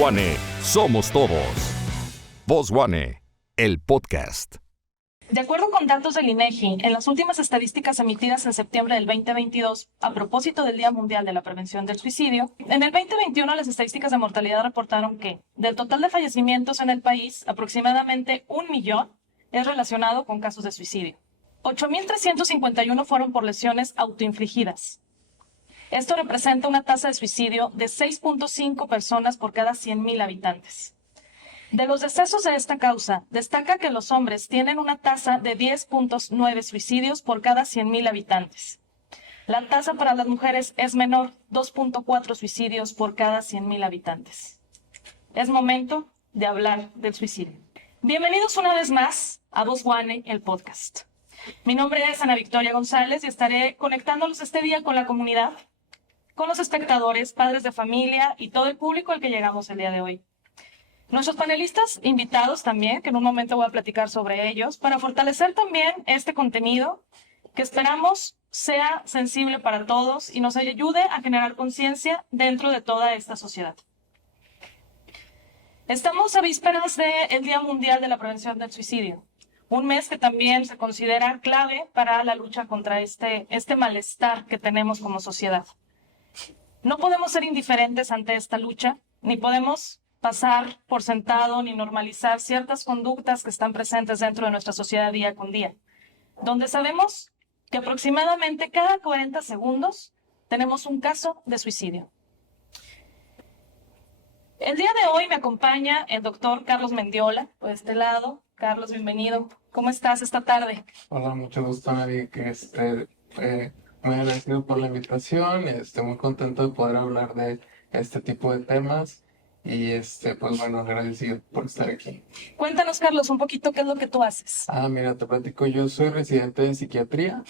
One, somos todos. Voz One, el podcast. De acuerdo con datos del INEGI, en las últimas estadísticas emitidas en septiembre del 2022, a propósito del Día Mundial de la Prevención del Suicidio, en el 2021 las estadísticas de mortalidad reportaron que, del total de fallecimientos en el país, aproximadamente 1 millón es relacionado con casos de suicidio. 8.351 fueron por lesiones autoinfligidas. Esto representa una tasa de suicidio de 6.5 personas por cada 100.000 habitantes. De los decesos de esta causa, destaca que los hombres tienen una tasa de 10.9 suicidios por cada 100.000 habitantes. La tasa para las mujeres es menor, 2.4 suicidios por cada 100.000 habitantes. Es momento de hablar del suicidio. Bienvenidos una vez más a Voz One, el podcast. Mi nombre es Ana Victoria González y estaré conectándolos este día con la comunidad, con los espectadores, padres de familia y todo el público al que llegamos el día de hoy. Nuestros panelistas invitados también, que en un momento voy a platicar sobre ellos, para fortalecer también este contenido que esperamos sea sensible para todos y nos ayude a generar conciencia dentro de toda esta sociedad. Estamos a vísperas del Día Mundial de la Prevención del Suicidio, un mes que también se considera clave para la lucha contra este malestar que tenemos como sociedad. No podemos ser indiferentes ante esta lucha, ni podemos pasar por sentado ni normalizar ciertas conductas que están presentes dentro de nuestra sociedad día con día, donde sabemos que aproximadamente cada 40 segundos tenemos un caso de suicidio. El día de hoy me acompaña el doctor Carlos Mendiola, por este lado. Carlos, bienvenido. ¿Cómo estás esta tarde? Hola, mucho gusto, Nari, muy agradecido por la invitación, muy contento de poder hablar de este tipo de temas. Y pues bueno, agradecido por estar aquí. Cuéntanos, Carlos, un poquito qué es lo que tú haces. Mira, te platico, yo soy residente de psiquiatría,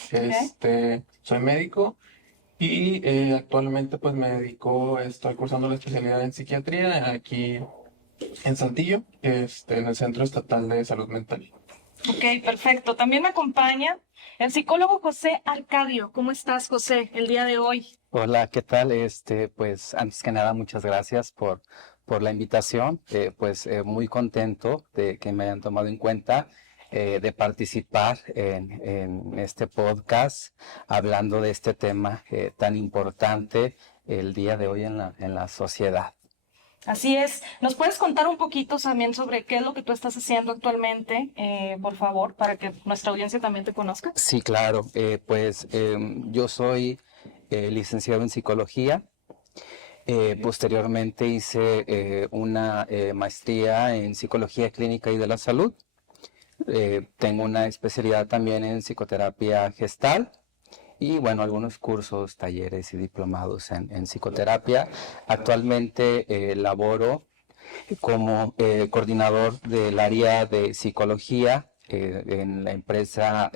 soy médico y actualmente pues me dedico, estoy cursando la especialidad en psiquiatría aquí en Saltillo, en el Centro Estatal de Salud Mental. Ok, perfecto. También me acompaña el psicólogo José Arcadio. ¿Cómo estás, José, el día de hoy? Hola, ¿qué tal? Pues antes que nada, muchas gracias por la invitación. Muy contento de que me hayan tomado en cuenta de participar en este podcast hablando de este tema tan importante el día de hoy en la sociedad. Así es. ¿Nos puedes contar un poquito también sobre qué es lo que tú estás haciendo actualmente, por favor, para que nuestra audiencia también te conozca? Sí, claro. Yo soy licenciado en psicología. Posteriormente hice una maestría en psicología clínica y de la salud. Tengo una especialidad también en psicoterapia gestal. Y bueno, algunos cursos, talleres y diplomados en psicoterapia. Actualmente laboro como coordinador del área de psicología en la empresa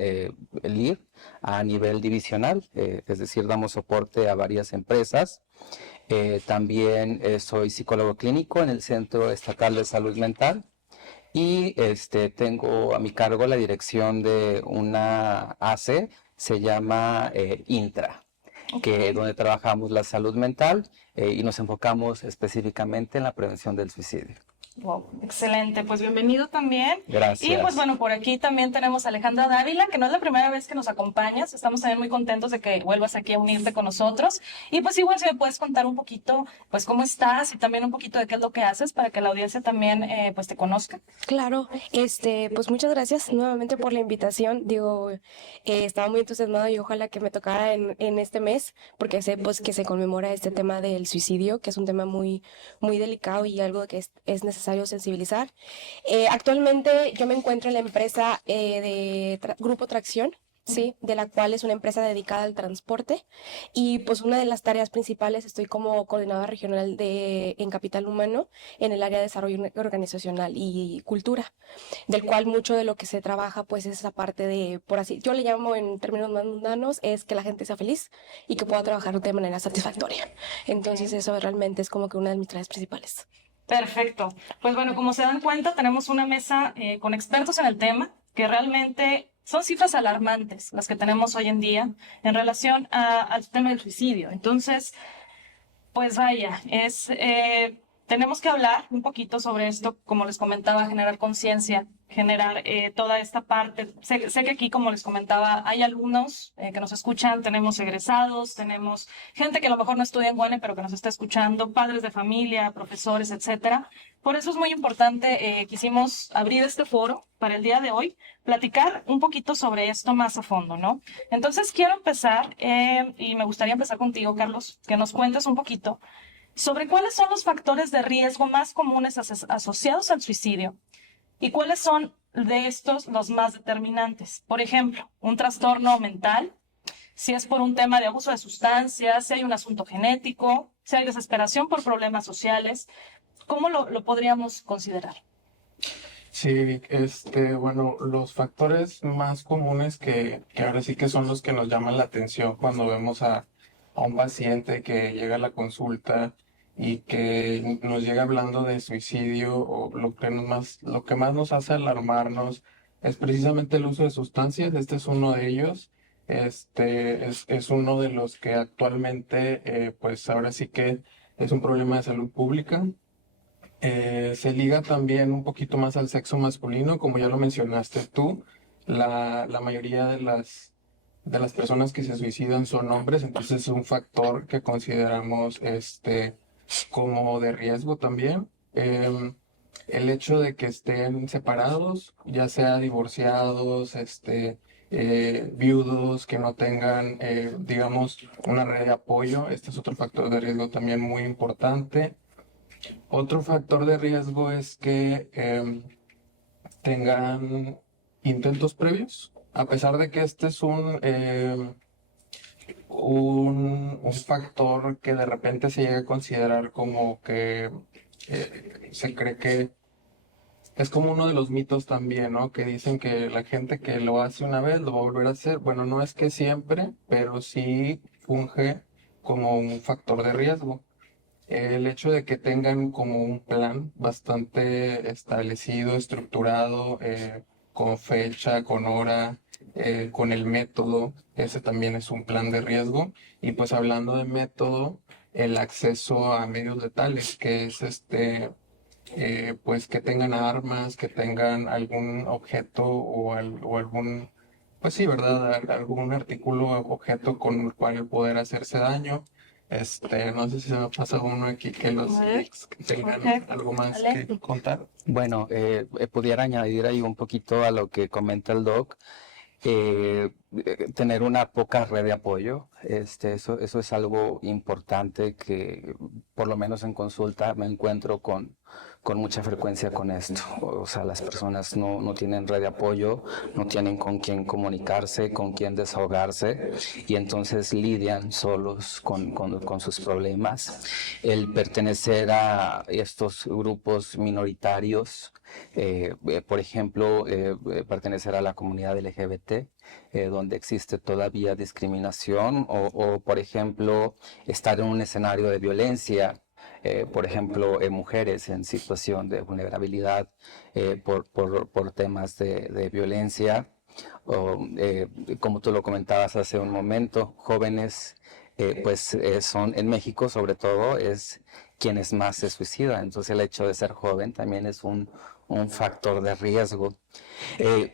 LIR a nivel divisional, es decir, damos soporte a varias empresas. También soy psicólogo clínico en el Centro Estatal de Salud Mental. Y tengo a mi cargo la dirección de una ACE, se llama INTRA, donde trabajamos la salud mental y nos enfocamos específicamente en la prevención del suicidio. Wow, excelente. Pues bienvenido también. Gracias. Y pues bueno, por aquí también tenemos a Alejandra Dávila, que no es la primera vez que nos acompañas. Estamos también muy contentos de que vuelvas aquí a unirte con nosotros. Y pues igual si me puedes contar un poquito, pues cómo estás y también un poquito de qué es lo que haces para que la audiencia también pues te conozca. Claro, pues muchas gracias nuevamente por la invitación. Estaba muy entusiasmada y ojalá que me tocara en este mes, porque sé pues que se conmemora este tema del suicidio, que es un tema muy, muy delicado y algo que es necesario sensibilizar. Actualmente yo me encuentro en la empresa Grupo Tracción, sí, de la cual es una empresa dedicada al transporte, y pues una de las tareas principales estoy como coordinadora regional en Capital Humano en el área de desarrollo organizacional y cultura, del cual mucho de lo que se trabaja pues es esa parte de, por así, yo le llamo en términos más mundanos, es que la gente sea feliz y que pueda trabajar de manera satisfactoria. Entonces eso realmente es como que una de mis tareas principales. Perfecto. Pues bueno, como se dan cuenta, tenemos una mesa con expertos en el tema que realmente son cifras alarmantes las que tenemos hoy en día en relación al tema del suicidio. Entonces, pues vaya, es tenemos que hablar un poquito sobre esto, como les comentaba, generar conciencia, generar toda esta parte. Sé que aquí, como les comentaba, hay alumnos que nos escuchan, tenemos egresados, tenemos gente que a lo mejor no estudia en UANE, pero que nos está escuchando, padres de familia, profesores, etcétera. Por eso es muy importante, quisimos abrir este foro para el día de hoy, platicar un poquito sobre esto más a fondo, ¿no? Entonces quiero empezar, y me gustaría empezar contigo, Carlos, que nos cuentes un poquito sobre cuáles son los factores de riesgo más comunes asociados al suicidio y cuáles son de estos los más determinantes. Por ejemplo, un trastorno mental, si es por un tema de abuso de sustancias, si hay un asunto genético, si hay desesperación por problemas sociales, ¿cómo lo podríamos considerar? Sí, bueno, los factores más comunes que ahora sí que son los que nos llaman la atención cuando vemos a un paciente que llega a la consulta y que nos llega hablando de suicidio, o lo que más nos hace alarmarnos es precisamente el uso de sustancias. Este es uno de ellos. Es uno de los que actualmente, pues ahora sí que es un problema de salud pública. Se liga también un poquito más al sexo masculino, como ya lo mencionaste tú. La mayoría de las personas que se suicidan son hombres, entonces es un factor que consideramos como de riesgo también. El hecho de que estén separados, ya sea divorciados, viudos, que no tengan, digamos, una red de apoyo, este es otro factor de riesgo también muy importante. Otro factor de riesgo es que tengan intentos previos, a pesar de que este es un factor que de repente se llega a considerar como que se cree que es como uno de los mitos también, ¿no? Que dicen que la gente que lo hace una vez lo va a volver a hacer. Bueno, no es que siempre, pero sí funge como un factor de riesgo. El hecho de que tengan como un plan bastante establecido, estructurado, con fecha, con hora, con el método, ese también es un plan de riesgo. Y pues hablando de método, el acceso a medios letales, que es pues que tengan armas, que tengan algún objeto o algún, pues sí, ¿verdad? Algún artículo o objeto con el cual poder hacerse daño. No sé si se me pasa uno aquí que los A ver. geeks tengan Ok. algo más Dale. que contar. Bueno, pudiera añadir ahí un poquito a lo que comenta el doc. Tener una poca red de apoyo, eso es algo importante que por lo menos en consulta me encuentro con mucha frecuencia con esto. O sea, las personas no tienen red de apoyo, no tienen con quién comunicarse, con quién desahogarse, y entonces lidian solos con sus problemas. El pertenecer a estos grupos minoritarios, por ejemplo, pertenecer a la comunidad LGBT, donde existe todavía discriminación, o por ejemplo, estar en un escenario de violencia, por ejemplo, mujeres en situación de vulnerabilidad por temas de violencia, o como tú lo comentabas hace un momento, jóvenes, son en México sobre todo, es quienes más se suicidan. Entonces el hecho de ser joven también es un factor de riesgo.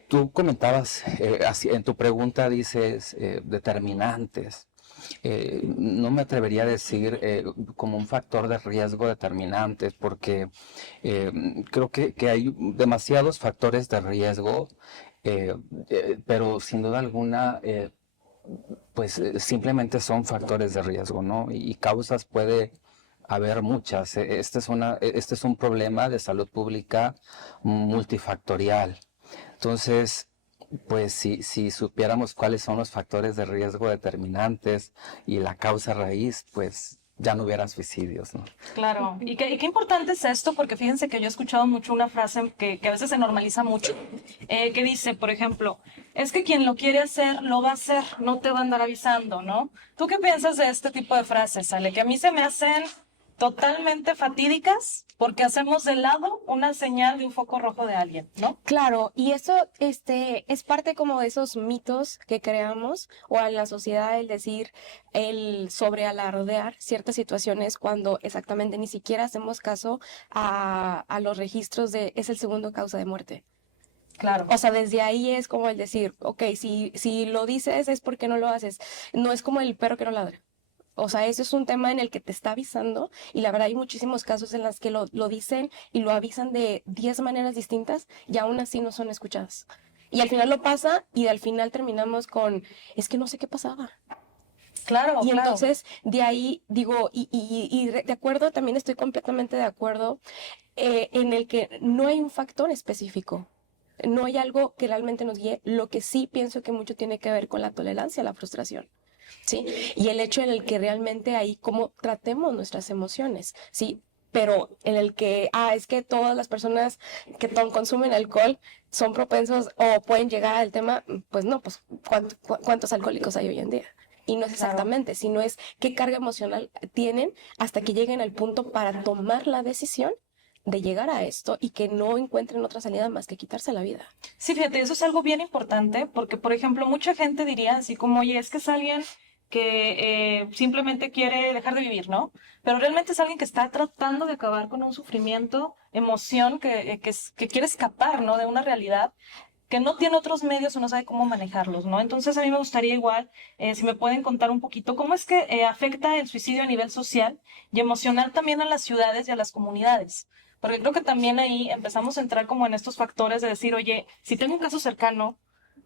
Tú comentabas, en tu pregunta dices determinantes. No me atrevería a decir como un factor de riesgo determinantes, porque creo que hay demasiados factores de riesgo, pero sin duda alguna, simplemente son factores de riesgo, ¿no? Y causas puede haber muchas. Este es un problema de salud pública multifactorial. Entonces, pues si supiéramos cuáles son los factores de riesgo determinantes y la causa raíz, pues ya no hubiera suicidios, ¿no? Claro, y qué importante es esto, porque fíjense que yo he escuchado mucho una frase que a veces se normaliza mucho, que dice, por ejemplo, es que quien lo quiere hacer, lo va a hacer, no te va a andar avisando, ¿no? ¿Tú qué piensas de este tipo de frases, Ale? Que a mí se me hacen totalmente fatídicas porque hacemos de lado una señal de un foco rojo de alguien, ¿no? Claro, y eso es parte como de esos mitos que creamos o en la sociedad, el decir, el sobrealardear ciertas situaciones cuando exactamente ni siquiera hacemos caso a los registros de es el segundo causa de muerte. Claro. O sea, desde ahí es como el decir, ok, si lo dices es porque no lo haces. No es como el perro que no ladra. O sea, eso es un tema en el que te está avisando y la verdad hay muchísimos casos en los que lo dicen y lo avisan de 10 maneras distintas y aún así no son escuchadas. Y al final lo pasa y al final terminamos con, es que no sé qué pasaba. Claro, Y claro. entonces de ahí digo, de acuerdo, también estoy completamente de acuerdo en el que no hay un factor específico. No hay algo que realmente nos guíe. Lo que sí pienso que mucho tiene que ver con la tolerancia a la frustración. ¿Sí? Y el hecho en el que realmente ahí cómo tratemos nuestras emociones, ¿sí? Pero en el que, es que todas las personas que consumen alcohol son propensos o pueden llegar al tema, pues no, pues ¿cuántos alcohólicos hay hoy en día? Y no es exactamente, sino es qué carga emocional tienen hasta que lleguen al punto para tomar la decisión de llegar a esto y que no encuentren otra salida más que quitarse la vida. Sí, fíjate, eso es algo bien importante porque, por ejemplo, mucha gente diría así como, oye, es que es alguien que simplemente quiere dejar de vivir, ¿no? Pero realmente es alguien que está tratando de acabar con un sufrimiento, emoción, que quiere escapar, ¿no? De una realidad que no tiene otros medios o no sabe cómo manejarlos, ¿no? Entonces a mí me gustaría igual, si me pueden contar un poquito, cómo es que afecta el suicidio a nivel social y emocional también a las ciudades y a las comunidades. Porque creo que también ahí empezamos a entrar como en estos factores de decir, oye, si tengo un caso cercano,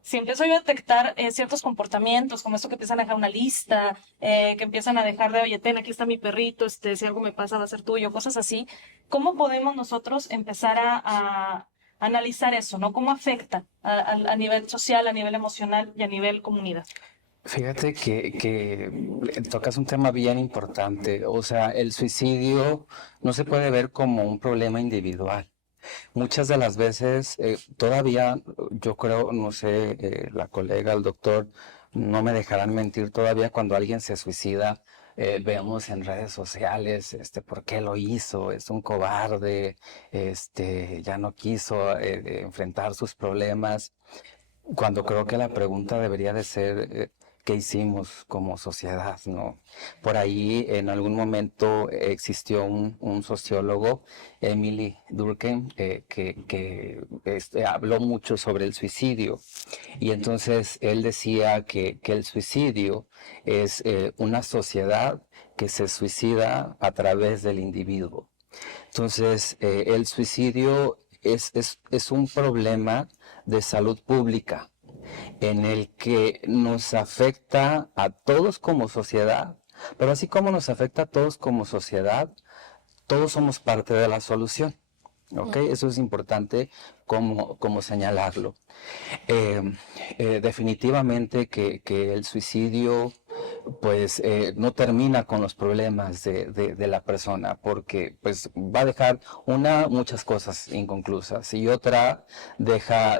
si empiezo yo a detectar ciertos comportamientos, como esto que empiezan a dejar una lista, que empiezan a dejar de, oye, aquí está mi perrito, si algo me pasa va a ser tuyo, cosas así, ¿cómo podemos nosotros empezar a analizar eso, ¿no? ¿Cómo afecta a nivel social, a nivel emocional y a nivel comunidad? Fíjate que tocas un tema bien importante. O sea, el suicidio no se puede ver como un problema individual. Muchas de las veces, todavía, yo creo, no sé, la colega, el doctor, no me dejarán mentir, todavía cuando alguien se suicida, vemos en redes sociales, ¿por qué lo hizo? Es un cobarde, ya no quiso enfrentar sus problemas, cuando creo que la pregunta debería de ser, ¿qué hicimos como sociedad, no? Por ahí en algún momento existió un sociólogo, Emily Durkheim, que habló mucho sobre el suicidio. Y entonces él decía que el suicidio es una sociedad que se suicida a través del individuo. Entonces, el suicidio es un problema de salud pública en el que nos afecta a todos como sociedad, pero así como nos afecta a todos como sociedad, todos somos parte de la solución. ¿Ok? Eso es importante como señalarlo. Definitivamente que el suicidio pues no termina con los problemas de la persona, porque pues va a dejar muchas cosas inconclusas, y otra deja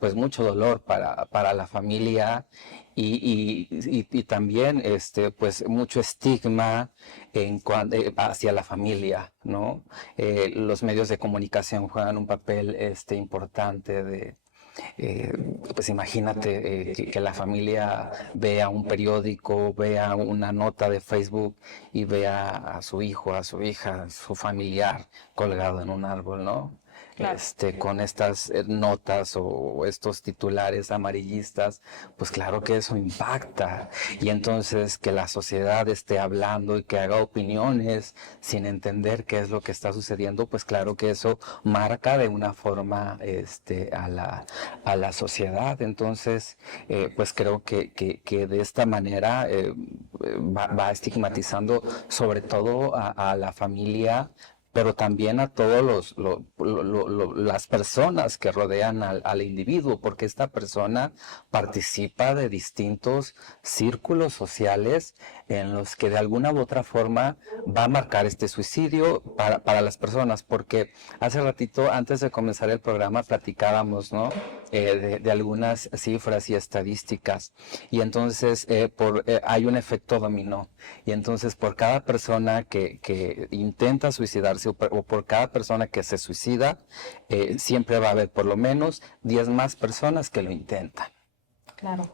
pues mucho dolor para la familia, y también pues mucho estigma hacia la familia, ¿no? Los medios de comunicación juegan un papel importante pues imagínate que la familia vea un periódico, vea una nota de Facebook y vea a su hijo, a su hija, su familiar colgado en un árbol, ¿no? Claro. Con estas notas o estos titulares amarillistas, pues claro que eso impacta. Y entonces que la sociedad esté hablando y que haga opiniones sin entender qué es lo que está sucediendo, pues claro que eso marca de una forma a la sociedad. Entonces, pues creo que de esta manera va estigmatizando sobre todo a la familia, pero también a todos las personas que rodean al individuo, porque esta persona participa de distintos círculos sociales en los que de alguna u otra forma va a marcar este suicidio para las personas, porque hace ratito, antes de comenzar el programa, platicábamos, ¿no? De algunas cifras y estadísticas, y entonces hay un efecto dominó, y entonces por cada persona que intenta suicidarse o por cada persona que se suicida, siempre va a haber por lo menos 10 más personas que lo intentan. Claro,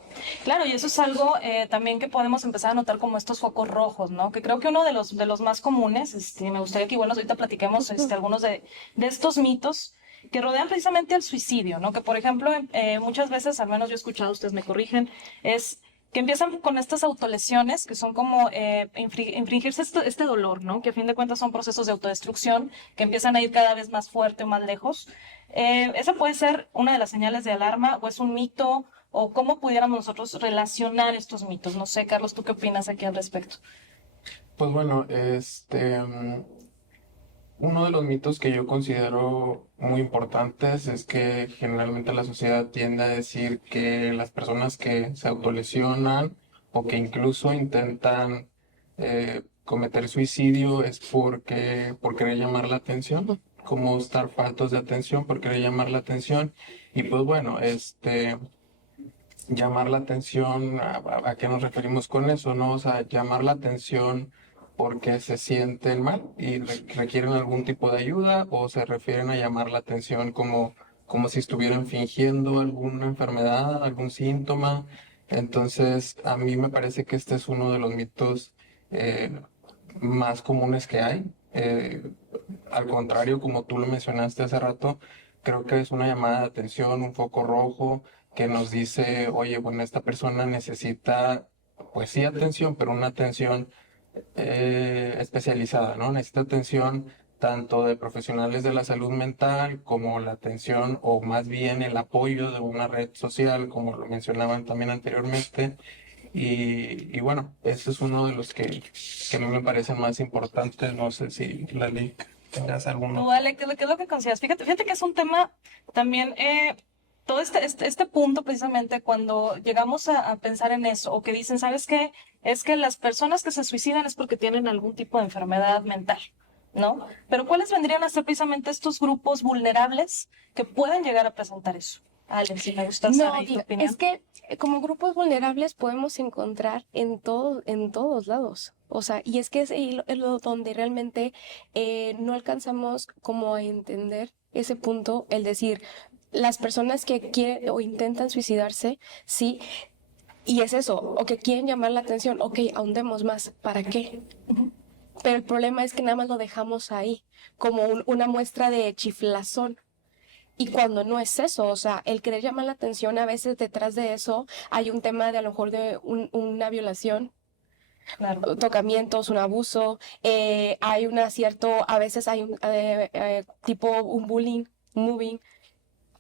claro, y eso es algo también que podemos empezar a notar como estos focos rojos, ¿no? Que creo que uno de los más comunes, me gustaría que igual ahorita platiquemos algunos de estos mitos que rodean precisamente al suicidio, ¿no? Que por ejemplo, muchas veces, al menos yo he escuchado, ustedes me corrigen, es que empiezan con estas autolesiones, que son como infringirse este dolor, ¿no? Que a fin de cuentas son procesos de autodestrucción que empiezan a ir cada vez más fuerte o más lejos. ¿Esa puede ser una de las señales de alarma o es un mito? ¿O cómo pudiéramos nosotros relacionar estos mitos? No sé, Carlos, ¿tú qué opinas aquí al respecto? Pues bueno, uno de los mitos que yo considero muy importantes es que generalmente la sociedad tiende a decir que las personas que se autolesionan o que incluso intentan cometer suicidio es por querer llamar la atención, como estar faltos de atención, por querer llamar la atención. Y pues bueno, llamar la atención, ¿a qué nos referimos con eso, no? O sea, llamar la atención porque se sienten mal y requieren algún tipo de ayuda, o se refieren a llamar la atención como si estuvieran fingiendo alguna enfermedad, algún síntoma. Entonces, a mí me parece que este es uno de los mitos más comunes que hay. Al contrario, como tú lo mencionaste hace rato, creo que es una llamada de atención, un foco rojo que nos dice, oye, bueno, esta persona necesita, pues sí, atención, pero una atención especializada, ¿no? Necesita atención tanto de profesionales de la salud mental como la atención o más bien el apoyo de una red social, como lo mencionaban también anteriormente. Y bueno, ese es uno de los que a mí me parecen más importantes. No sé si Lali tengas alguno. Tú, Ale, ¿qué es lo que consideras? Fíjate que es un tema también, todo este punto precisamente cuando llegamos a pensar en eso, o que dicen, ¿sabes qué? Es que las personas que se suicidan es porque tienen algún tipo de enfermedad mental, ¿no? Pero ¿cuáles vendrían a ser precisamente estos grupos vulnerables que pueden llegar a presentar eso? Ale, si me gusta saber tu opinión. Es que como grupos vulnerables podemos encontrar en todos lados. O sea, y es que es donde realmente no alcanzamos como a entender ese punto, el decir, las personas que quieren o intentan suicidarse, sí, y es eso, o que quieren llamar la atención, ok, ahondemos más, ¿para qué? Pero el problema es que nada más lo dejamos ahí, como una muestra de chiflazón. Y cuando no es eso, o sea, el querer llamar la atención, a veces detrás de eso hay un tema de a lo mejor de una violación, Claro. tocamientos, un abuso, hay a veces hay un tipo un bullying, moving,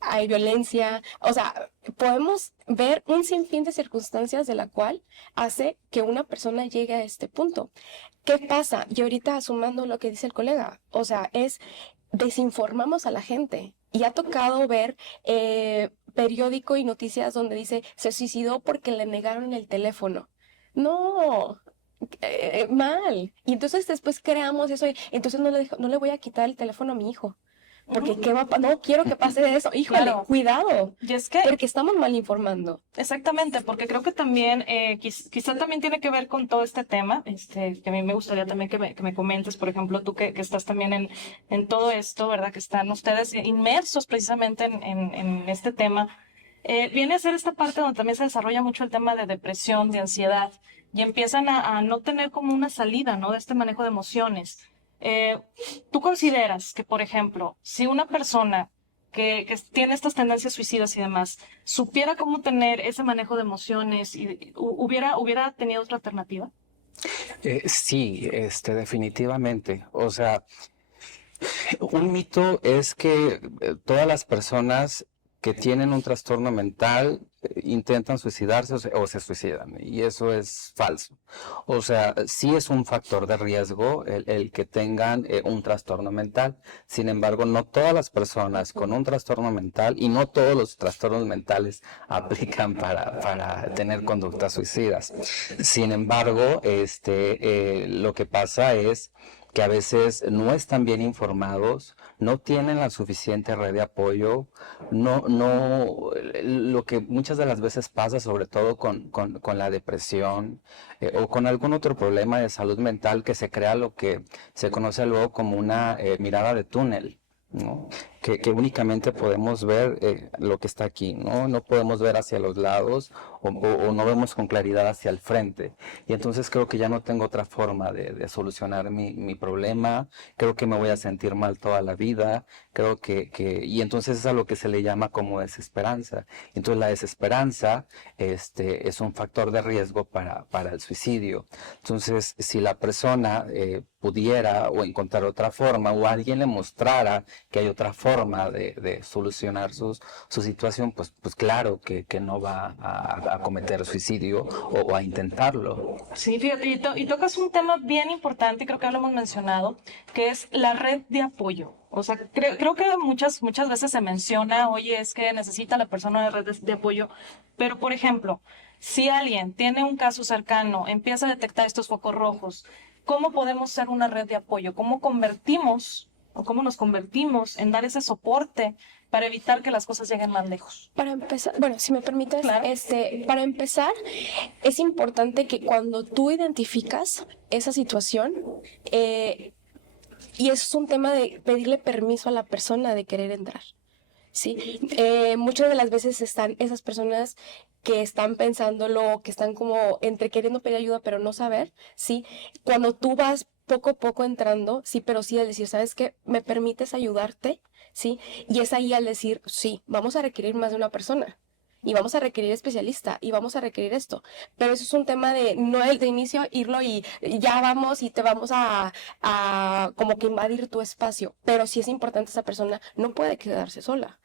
hay violencia, o sea, podemos ver un sinfín de circunstancias de la cual hace que una persona llegue a este punto. ¿Qué pasa? Y ahorita sumando lo que dice el colega, o sea, desinformamos a la gente. Y ha tocado ver periódico y noticias donde dice, se suicidó porque le negaron el teléfono. No, mal. Y entonces después creamos eso, entonces no le voy a quitar el teléfono a mi hijo. Porque no quiero que pase eso. Híjole, Claro. cuidado. Y es que Porque estamos mal informando. exactamente, porque creo que también, quizá también tiene que ver con todo este tema, que a mí me gustaría también que me comentes, por ejemplo, tú que estás también en todo esto, ¿verdad? Que están ustedes inmersos precisamente en este tema. Viene a ser esta parte donde también se desarrolla mucho el tema de depresión, de ansiedad, y empiezan a no tener como una salida, ¿no? De este manejo de emociones. ¿Tú consideras que, por ejemplo, si una persona que tiene estas tendencias suicidas y demás, supiera cómo tener ese manejo de emociones y hubiera tenido otra alternativa? Sí, definitivamente. O sea, un mito es que todas las personas que tienen un trastorno mental intentan suicidarse o se suicidan, y eso es falso. O sea, sí es un factor de riesgo el que tengan un trastorno mental. Sin embargo, no todas las personas con un trastorno mental y no todos los trastornos mentales aplican para tener conductas suicidas. Sin embargo, lo que pasa es que a veces no están bien informados, no tienen la suficiente red de apoyo, lo que muchas de las veces pasa, sobre todo con la depresión o con algún otro problema de salud mental, que se crea lo que se conoce luego como una mirada de túnel, ¿no? Que únicamente podemos ver lo que está aquí, ¿no? No podemos ver hacia los lados o no vemos con claridad hacia el frente. Y entonces creo que ya no tengo otra forma de solucionar mi problema, creo que me voy a sentir mal toda la vida, y entonces es a lo que se le llama como desesperanza. Entonces la desesperanza es un factor de riesgo para el suicidio. Entonces, si la persona pudiera o encontrar otra forma, o alguien le mostrara que hay otra forma de solucionar su situación, pues claro que no va a cometer suicidio o a intentarlo. Sí, fíjate, y tocas un tema bien importante, creo que lo hemos mencionado, que es la red de apoyo. O sea, creo que muchas veces se menciona, oye, es que necesita la persona una red de apoyo, pero por ejemplo, si alguien tiene un caso cercano, empieza a detectar estos focos rojos, ¿cómo podemos ser una red de apoyo? ¿Cómo nos convertimos en dar ese soporte para evitar que las cosas lleguen más lejos? Para empezar, bueno, si me permites, Claro. Para empezar, es importante que cuando tú identificas esa situación, y eso es un tema de pedirle permiso a la persona de querer entrar, ¿sí? Muchas de las veces están esas personas que están pensándolo, que están como entre queriendo pedir ayuda pero no saber, ¿sí? Cuando tú vas poco a poco entrando, sí, pero sí al decir, ¿sabes qué? ¿Me permites ayudarte? ¿Sí? Y es ahí al decir, sí, vamos a requerir más de una persona. Y vamos a requerir especialista, y vamos a requerir esto. Pero eso es un tema de, no el de inicio, irlo y ya vamos y te vamos a como que invadir tu espacio. Pero sí es importante, esa persona no puede quedarse sola.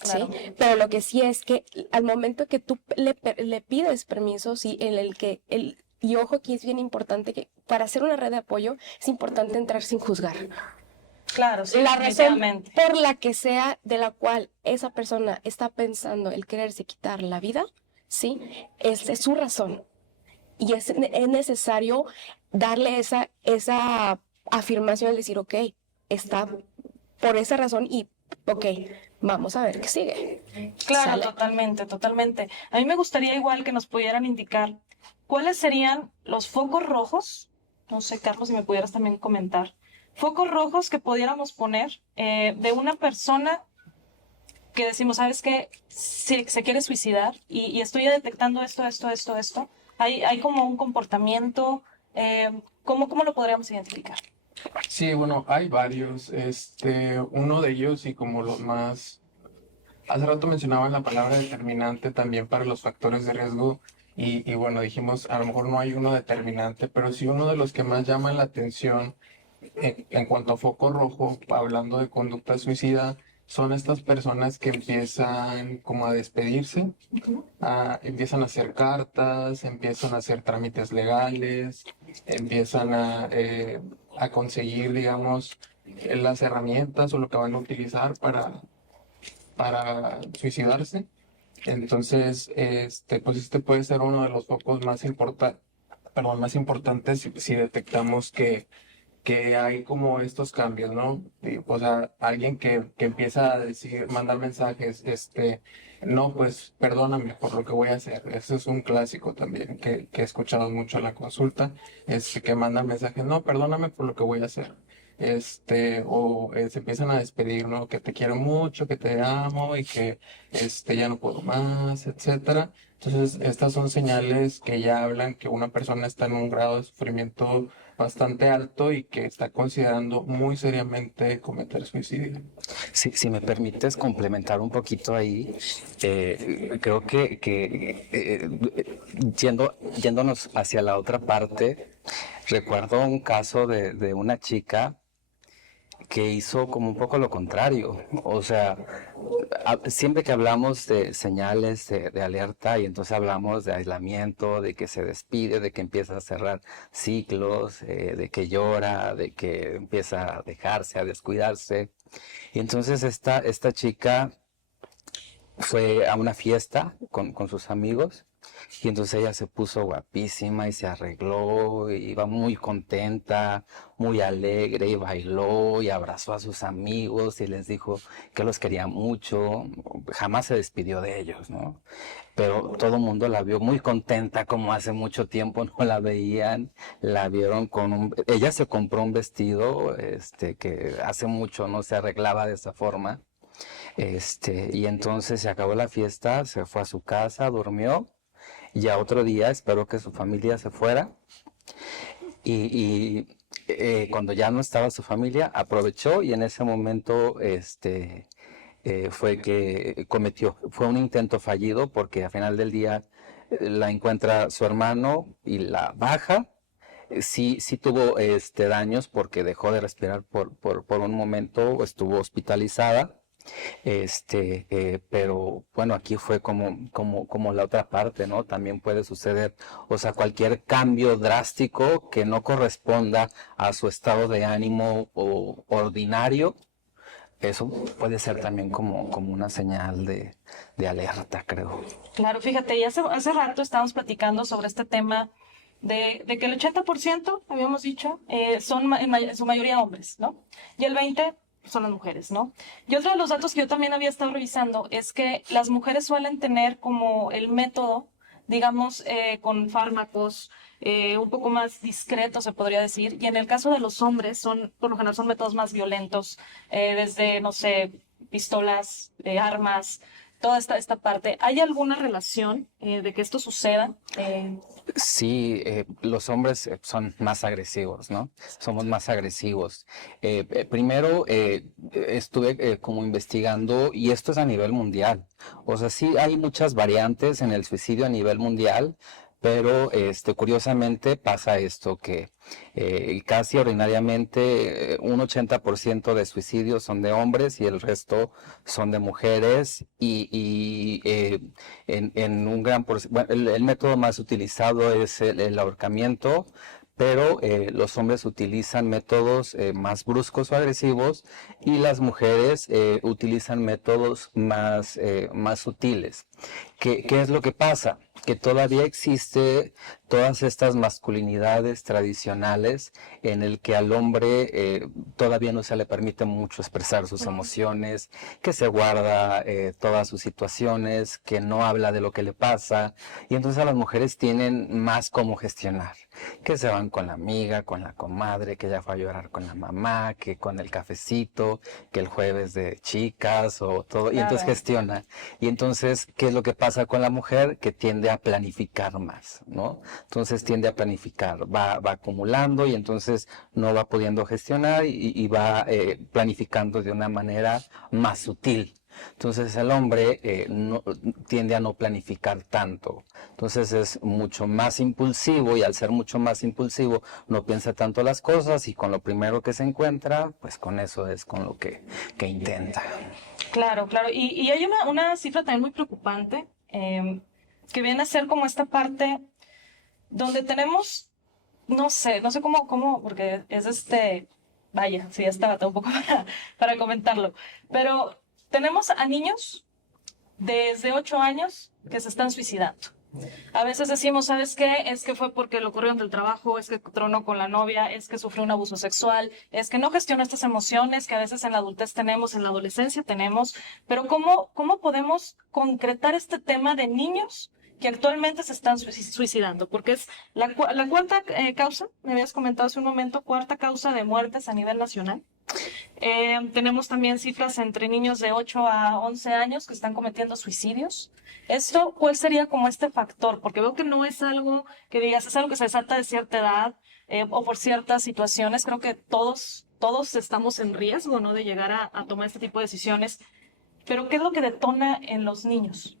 Claro. ¿Sí? Pero lo que sí es que al momento que tú le pides permiso, sí, y ojo, aquí es bien importante que para hacer una red de apoyo es importante entrar sin juzgar. Claro, sí, La razón definitivamente. por la que sea de la cual esa persona está pensando el quererse quitar la vida, ¿sí? Es su razón. Y es necesario darle esa afirmación, de decir, ok, está por esa razón y, ok, vamos a ver qué sigue. Claro, ¿Sale? totalmente. A mí me gustaría igual que nos pudieran indicar cuáles serían los focos rojos, no sé, Carlos, si me pudieras también comentar, focos rojos que pudiéramos poner de una persona que decimos, ¿sabes qué? Se quiere suicidar y estoy detectando esto. Hay como un comportamiento, ¿cómo lo podríamos identificar? Sí, bueno, hay varios. Uno de ellos y como los más... Hace rato mencionaban la palabra determinante también para los factores de riesgo y bueno, dijimos, a lo mejor no hay uno determinante, pero sí uno de los que más llaman la atención en cuanto a foco rojo, hablando de conducta suicida, son estas personas que empiezan como a despedirse, empiezan a hacer cartas, empiezan a hacer trámites legales, empiezan a conseguir, digamos, las herramientas o lo que van a utilizar para suicidarse. Entonces, pues este puede ser uno de los focos más importantes si detectamos que hay como estos cambios, ¿no? O sea, alguien que empieza a decir, mandar mensajes, no, pues perdóname por lo que voy a hacer. Eso es un clásico también que he escuchado mucho en la consulta, que mandan mensajes, no, perdóname por lo que voy a hacer. Se empiezan a despedir, ¿no? Que te quiero mucho, que te amo y que ya no puedo más, etcétera. Entonces, estas son señales que ya hablan que una persona está en un grado de sufrimiento bastante alto y que está considerando muy seriamente cometer suicidio. Si me permites complementar un poquito ahí, creo que yéndonos hacia la otra parte, recuerdo un caso de una chica que hizo como un poco lo contrario. O sea, Siempre que hablamos de señales de alerta y entonces hablamos de aislamiento, de que se despide, de que empieza a cerrar ciclos, de que llora, de que empieza a dejarse, a descuidarse. Y entonces esta chica fue a una fiesta con sus amigos y entonces ella se puso guapísima y se arregló y iba muy contenta, muy alegre y bailó y abrazó a sus amigos y les dijo que los quería mucho. Jamás se despidió de ellos, ¿no? Pero todo el mundo la vio muy contenta, como hace mucho tiempo no la veían. La vieron ella se compró un vestido que hace mucho no se arreglaba de esa forma. Y entonces se acabó la fiesta, se fue a su casa, durmió. Ya otro día esperó que su familia se fuera y cuando ya no estaba su familia, aprovechó y en ese momento fue que fue un intento fallido porque al final del día la encuentra su hermano y la baja. Sí tuvo daños porque dejó de respirar por un momento, estuvo hospitalizada. Pero bueno, aquí fue como la otra parte, ¿no? También puede suceder, o sea, cualquier cambio drástico que no corresponda a su estado de ánimo ordinario, eso puede ser también como una señal de alerta, creo. Claro, fíjate, y hace rato estábamos platicando sobre este tema de que el 80%, habíamos dicho, son en su mayoría hombres, ¿no? Y el 20% son las mujeres, ¿no? Y otro de los datos que yo también había estado revisando es que las mujeres suelen tener como el método, digamos, con fármacos un poco más discretos, se podría decir, y en el caso de los hombres, por lo general son métodos más violentos, desde, no sé, pistolas, armas, toda esta parte. ¿Hay alguna relación de que esto suceda? Sí, los hombres son más agresivos, ¿no? Somos más agresivos. Primero, estuve como investigando, y esto es a nivel mundial. O sea, sí hay muchas variantes en el suicidio a nivel mundial, pero curiosamente pasa esto que casi ordinariamente un 80% de suicidios son de hombres y el resto son de mujeres y en un gran porcentaje, bueno, el método más utilizado es el ahorcamiento, pero los hombres utilizan métodos más bruscos o agresivos y las mujeres utilizan métodos más sutiles. ¿Qué es lo que pasa? Que todavía existe todas estas masculinidades tradicionales en el que al hombre todavía no se le permite mucho expresar sus emociones, que se guarda todas sus situaciones, que no habla de lo que le pasa, y entonces a las mujeres tienen más cómo gestionar, que se van con la amiga, con la comadre, que ya fue a llorar con la mamá, que con el cafecito, que el jueves de chicas o todo, y entonces gestiona. Y entonces, ¿qué es lo que pasa con la mujer? Que tiende a planificar más, ¿no? Entonces tiende a planificar, va acumulando y entonces no va pudiendo gestionar y va planificando de una manera más sutil. Entonces el hombre tiende a no planificar tanto. Entonces es mucho más impulsivo y al ser mucho más impulsivo no piensa tanto las cosas y con lo primero que se encuentra, pues con eso es con lo que intenta. Claro, claro. Y hay una cifra también muy preocupante que viene a ser como esta parte donde tenemos, no sé cómo, porque es vaya, sí, estaba un poco para comentarlo, pero tenemos a niños desde 8 años que se están suicidando. A veces decimos, ¿sabes qué? Es que fue porque lo corrieron del trabajo, es que tronó con la novia, es que sufrió un abuso sexual, es que no gestionó estas emociones que a veces en la adultez tenemos, en la adolescencia tenemos, pero ¿cómo podemos concretar este tema de niños que actualmente se están suicidando? Porque es la cuarta causa, me habías comentado hace un momento, cuarta causa de muertes a nivel nacional. Tenemos también cifras entre niños de 8 a 11 años que están cometiendo suicidios. ¿Esto cuál sería como este factor? Porque veo que no es algo que digas, es algo que se desata de cierta edad o por ciertas situaciones. Creo que todos estamos en riesgo, ¿no?, de llegar a tomar este tipo de decisiones. Pero ¿qué es lo que detona en los niños?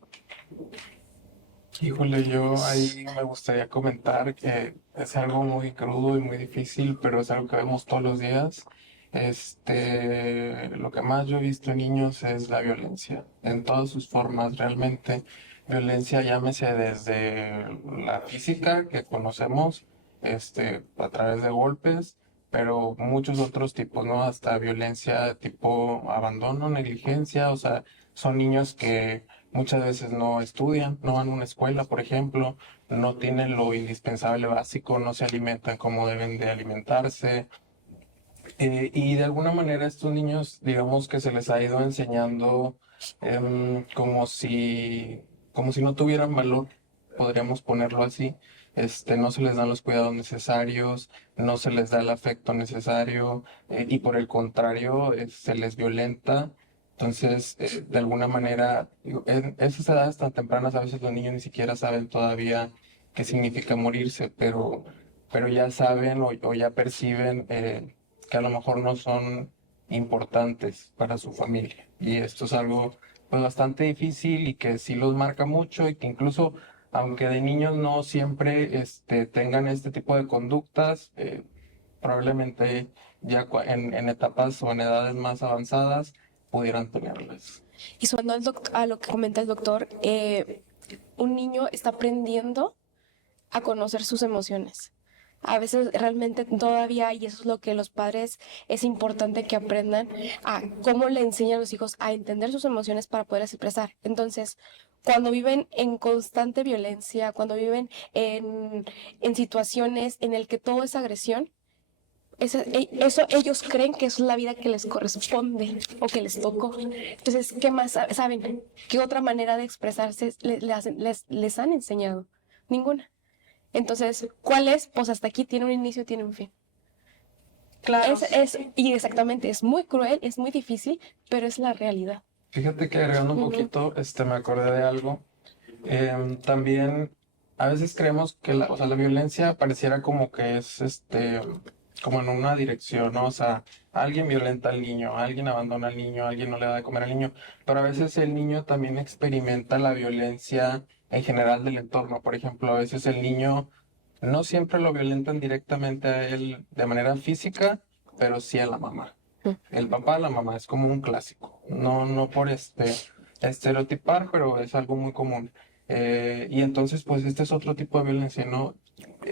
Híjole, yo ahí me gustaría comentar que es algo muy crudo y muy difícil, pero es algo que vemos todos los días. Lo que más yo he visto en niños es la violencia, en todas sus formas realmente. Violencia, llámese desde la física que conocemos, a través de golpes, pero muchos otros tipos, ¿no? Hasta violencia tipo abandono, negligencia, o sea, son niños que muchas veces no estudian, no van a una escuela, por ejemplo, no tienen lo indispensable básico, no se alimentan como deben de alimentarse. Y de alguna manera estos niños, digamos que se les ha ido enseñando como si no tuvieran valor, podríamos ponerlo así. No se les dan los cuidados necesarios, no se les da el afecto necesario, y por el contrario, se les violenta. Entonces, de alguna manera, digo, en esas edades tan tempranas a veces los niños ni siquiera saben todavía qué significa morirse, pero ya saben o ya perciben que a lo mejor no son importantes para su familia. Y esto es algo pues bastante difícil y que sí los marca mucho y que incluso aunque de niños no siempre tengan este tipo de conductas, probablemente ya en etapas o en edades más avanzadas pudieran tenerlas. Y sumando a lo que comenta el doctor, un niño está aprendiendo a conocer sus emociones. A veces realmente todavía, y eso es lo que los padres es importante que aprendan, a cómo le enseñan a los hijos a entender sus emociones para poderlas expresar. Entonces, cuando viven en constante violencia, cuando viven en situaciones en el que todo es agresión, eso ellos creen que es la vida que les corresponde o que les tocó. Entonces, ¿qué más saben? ¿Qué otra manera de expresarse les han enseñado? Ninguna. Entonces, ¿cuál es? Pues hasta aquí tiene un inicio, tiene un fin. Claro. Y exactamente, es muy cruel, es muy difícil, pero es la realidad. Fíjate que agregando un poquito, me acordé de algo. También a veces creemos que o sea, la violencia pareciera como que es como en una dirección, ¿no? O sea, alguien violenta al niño, alguien abandona al niño, alguien no le da de comer al niño, pero a veces el niño también experimenta la violencia en general del entorno. Por ejemplo, a veces el niño no siempre lo violentan directamente a él de manera física, pero sí a la mamá. El papá a la mamá es como un clásico. No por estereotipar, pero es algo muy común. Y entonces, pues este es otro tipo de violencia, ¿no?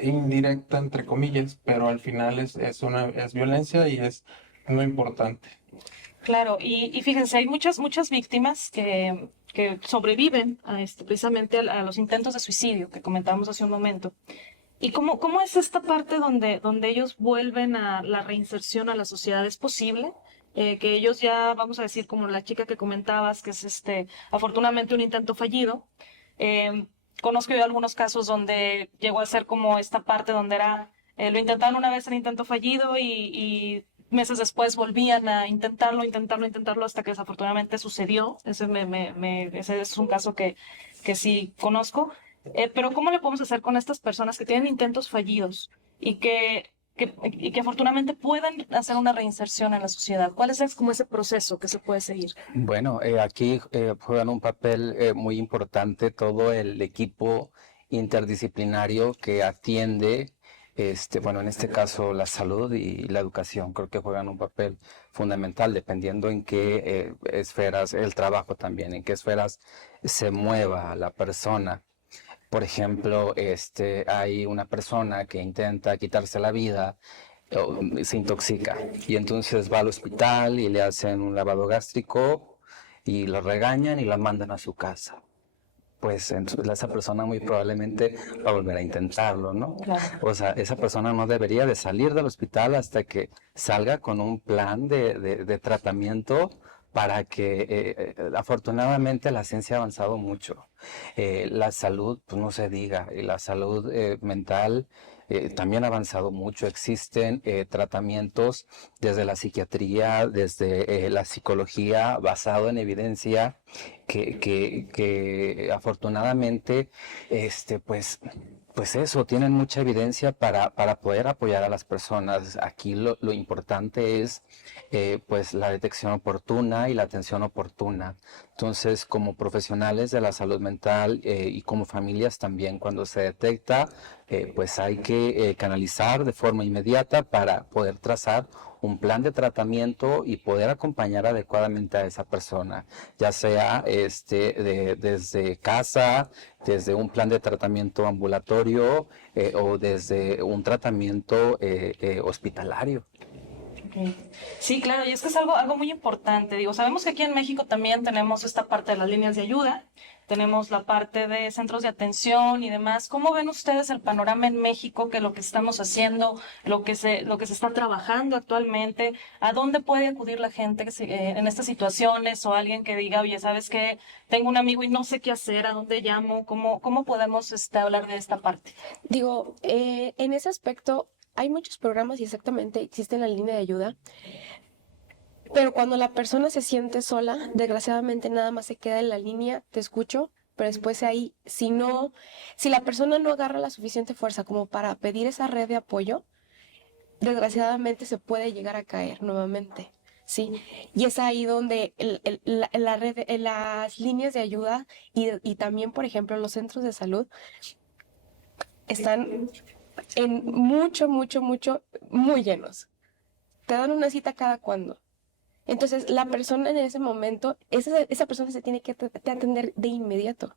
Indirecta, entre comillas, pero al final es violencia y es muy importante. Claro, y fíjense, hay muchas víctimas que sobreviven precisamente a los intentos de suicidio que comentábamos hace un momento. ¿Y cómo es esta parte donde ellos vuelven a la reinserción a la sociedad? ¿Es posible? Que ellos ya, vamos a decir, como la chica que comentabas, que es afortunadamente un intento fallido. Conozco yo algunos casos donde llegó a ser como esta parte donde lo intentaron una vez en intento fallido y meses después volvían a intentarlo hasta que desafortunadamente sucedió. Ese es un caso que sí conozco. Pero ¿cómo le podemos hacer con estas personas que tienen intentos fallidos y que afortunadamente pueden hacer una reinserción en la sociedad? ¿Cuál es como ese proceso que se puede seguir? Bueno, aquí juegan un papel muy importante todo el equipo interdisciplinario que atiende, bueno, en este caso la salud y la educación. Creo que juegan un papel fundamental dependiendo en qué esferas, el trabajo también, en qué esferas se mueva la persona. Por ejemplo, hay una persona que intenta quitarse la vida, se intoxica y entonces va al hospital y le hacen un lavado gástrico y lo regañan y la mandan a su casa. Pues entonces esa persona muy probablemente va a volver a intentarlo, ¿no? Claro. O sea, esa persona no debería de salir del hospital hasta que salga con un plan de tratamiento para que, afortunadamente, la ciencia ha avanzado mucho. La salud, pues no se diga, y la salud mental también ha avanzado mucho. Existen tratamientos desde la psiquiatría, desde la psicología, basado en evidencia, que afortunadamente, pues eso, tienen mucha evidencia para poder apoyar a las personas. Aquí lo importante es pues la detección oportuna y la atención oportuna. Entonces, como profesionales de la salud mental y como familias también, cuando se detecta, pues hay que canalizar de forma inmediata para poder trazar un plan de tratamiento y poder acompañar adecuadamente a esa persona, ya sea desde casa, desde un plan de tratamiento ambulatorio o desde un tratamiento hospitalario. Sí, claro, y es que es algo muy importante. Digo, sabemos que aquí en México también tenemos esta parte de las líneas de ayuda, tenemos la parte de centros de atención y demás. ¿Cómo ven ustedes el panorama en México, que lo que estamos haciendo, lo que se está trabajando actualmente? ¿A dónde puede acudir la gente en estas situaciones, o alguien que diga, oye, ¿sabes qué? Tengo un amigo y no sé qué hacer, ¿a dónde llamo? ¿Cómo podemos hablar de esta parte? Digo, en ese aspecto hay muchos programas y exactamente existe la línea de ayuda, pero cuando la persona se siente sola, desgraciadamente nada más se queda en la línea, te escucho, pero después ahí, si la persona no agarra la suficiente fuerza como para pedir esa red de apoyo, desgraciadamente se puede llegar a caer nuevamente. Sí, y es ahí donde las líneas de ayuda y también, por ejemplo, los centros de salud están en muy llenos. Te dan una cita cada cuándo. Entonces, la persona en ese momento, esa persona se tiene que atender de inmediato.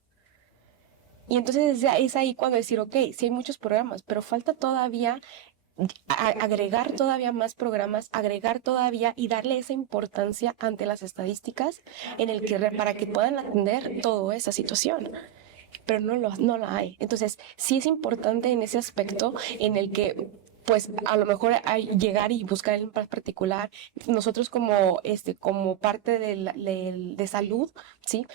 Y entonces es ahí cuando decir, ok, sí hay muchos programas, pero falta todavía agregar todavía más programas, agregar todavía y darle esa importancia ante las estadísticas para que puedan atender toda esa situación. Pero no la hay. Entonces, sí es importante en ese aspecto en el que, pues, a lo mejor hay llegar y buscar en particular, nosotros como parte de salud, ¿sí?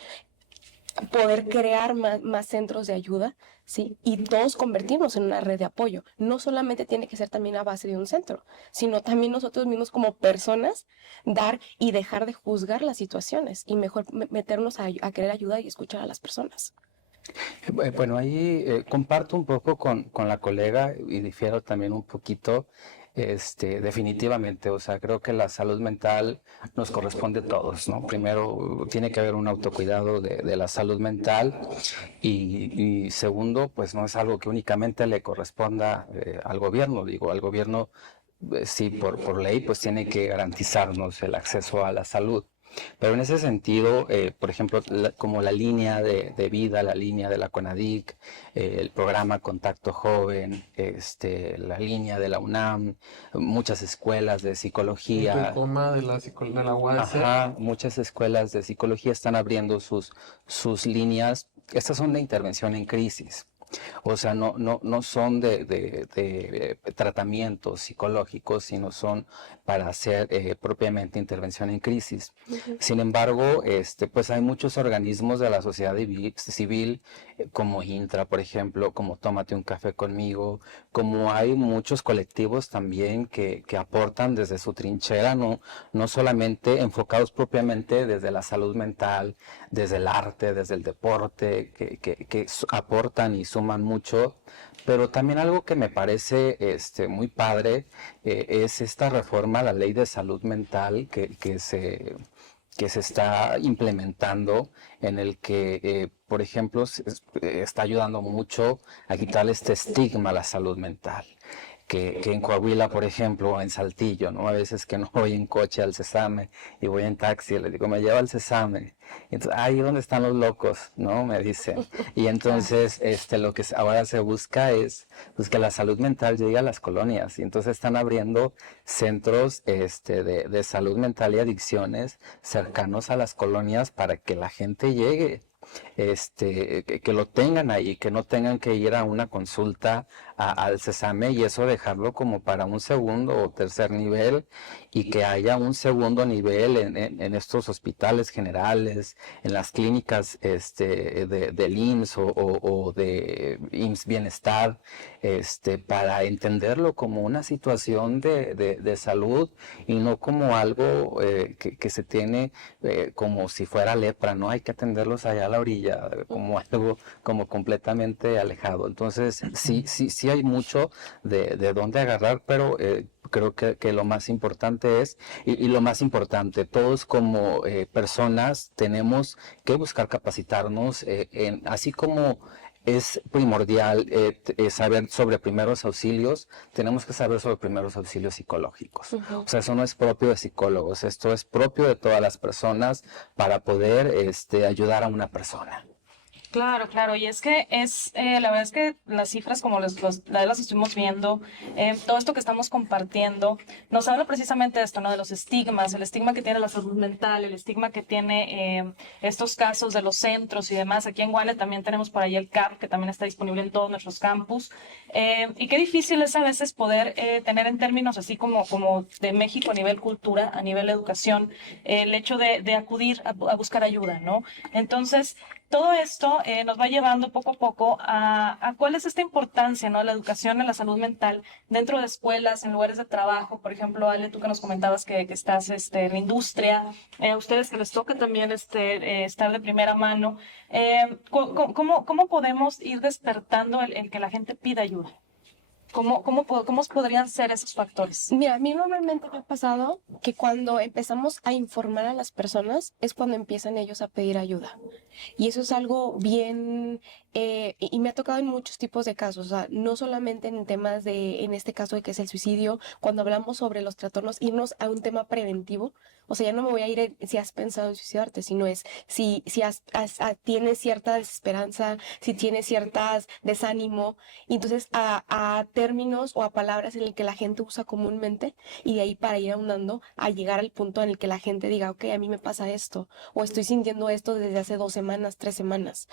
Poder crear más centros de ayuda, ¿sí? Y todos convertirnos en una red de apoyo. No solamente tiene que ser también a base de un centro, sino también nosotros mismos como personas dar y dejar de juzgar las situaciones y mejor meternos a querer ayudar y escuchar a las personas. Bueno, ahí comparto un poco con la colega y difiero también un poquito, definitivamente, o sea, creo que la salud mental nos corresponde a todos, ¿no? Primero, tiene que haber un autocuidado de la salud mental y segundo, pues no es algo que únicamente le corresponda al gobierno, digo, al gobierno, sí, por ley, pues tiene que garantizarnos el acceso a la salud. Pero en ese sentido, por ejemplo, como la línea de vida, la línea de la CONADIC, el programa Contacto Joven, la línea de la UNAM, muchas escuelas de psicología. El coma de la UAS. Ajá, muchas escuelas de psicología están abriendo sus líneas. Estas son de intervención en crisis. O sea, no son de tratamientos psicológicos, sino son para hacer propiamente intervención en crisis. Uh-huh. Sin embargo, pues hay muchos organismos de la sociedad civil, como Intra, por ejemplo, como Tómate un Café Conmigo, como hay muchos colectivos también que aportan desde su trinchera, no solamente enfocados propiamente desde la salud mental, desde el arte, desde el deporte, que aportan y suman mucho, pero también algo que me parece muy padre es esta reforma a la ley de salud mental que se está implementando, en el que, por ejemplo, está ayudando mucho a quitarle este estigma a la salud mental. Que en Coahuila, por ejemplo, en Saltillo, ¿no? A veces que no voy en coche al Sésame y voy en taxi, le digo, me lleva al Sésame. Entonces, ahí ¿dónde están los locos? ¿No? Me dicen. Y entonces, lo que ahora se busca es pues, que la salud mental llegue a las colonias. Y entonces están abriendo centros de salud mental y adicciones cercanos a las colonias para que la gente llegue. Que lo tengan ahí, que no tengan que ir a una consulta al Sésame y eso dejarlo como para un segundo o tercer nivel y que haya un segundo nivel en estos hospitales generales, en las clínicas del IMSS o de IMSS Bienestar, para entenderlo como una situación de salud y no como algo que se tiene como si fuera lepra, ¿no? Hay que atenderlos allá a la orilla, como algo como completamente alejado. Entonces, sí hay mucho de dónde agarrar, pero creo que lo más importante es, y lo más importante, todos como personas tenemos que buscar capacitarnos, así como es primordial saber sobre primeros auxilios. Tenemos que saber sobre primeros auxilios psicológicos. O sea, eso no es propio de psicólogos, esto es propio de todas las personas para poder ayudar a una persona. Claro, claro, y es que la verdad es que las cifras como las estuvimos viendo, todo esto que estamos compartiendo, nos habla precisamente de esto, ¿no? De los estigmas, el estigma que tiene la salud mental, el estigma que tiene estos casos de los centros y demás. Aquí en Guane también tenemos por ahí el CAP, que también está disponible en todos nuestros campus, y qué difícil es a veces poder tener en términos así como de México a nivel cultura, a nivel educación, el hecho de acudir a buscar ayuda, ¿no? Entonces, todo esto nos va llevando poco a poco a cuál es esta importancia, ¿no? La educación en la salud mental dentro de escuelas, en lugares de trabajo. Por ejemplo, Ale, tú que nos comentabas que estás en la industria, a ustedes que les toca también estar de primera mano. ¿Cómo podemos ir despertando el que la gente pida ayuda? ¿Cómo podrían ser esos factores? Mira, a mí normalmente me ha pasado que cuando empezamos a informar a las personas es cuando empiezan ellos a pedir ayuda. Y eso es algo bien, y me ha tocado en muchos tipos de casos, o sea, no solamente en temas en este caso de que es el suicidio, cuando hablamos sobre los trastornos, irnos a un tema preventivo. O sea, ya no me voy a ir si has pensado en suicidarte, sino es si tienes cierta desesperanza, si tienes ciertas desánimo, y entonces a términos o a palabras en el que la gente usa comúnmente, y de ahí para ir ahondando a llegar al punto en el que la gente diga, ok, a mí me pasa esto, o estoy sintiendo esto desde hace 2 semanas, 3 semanas.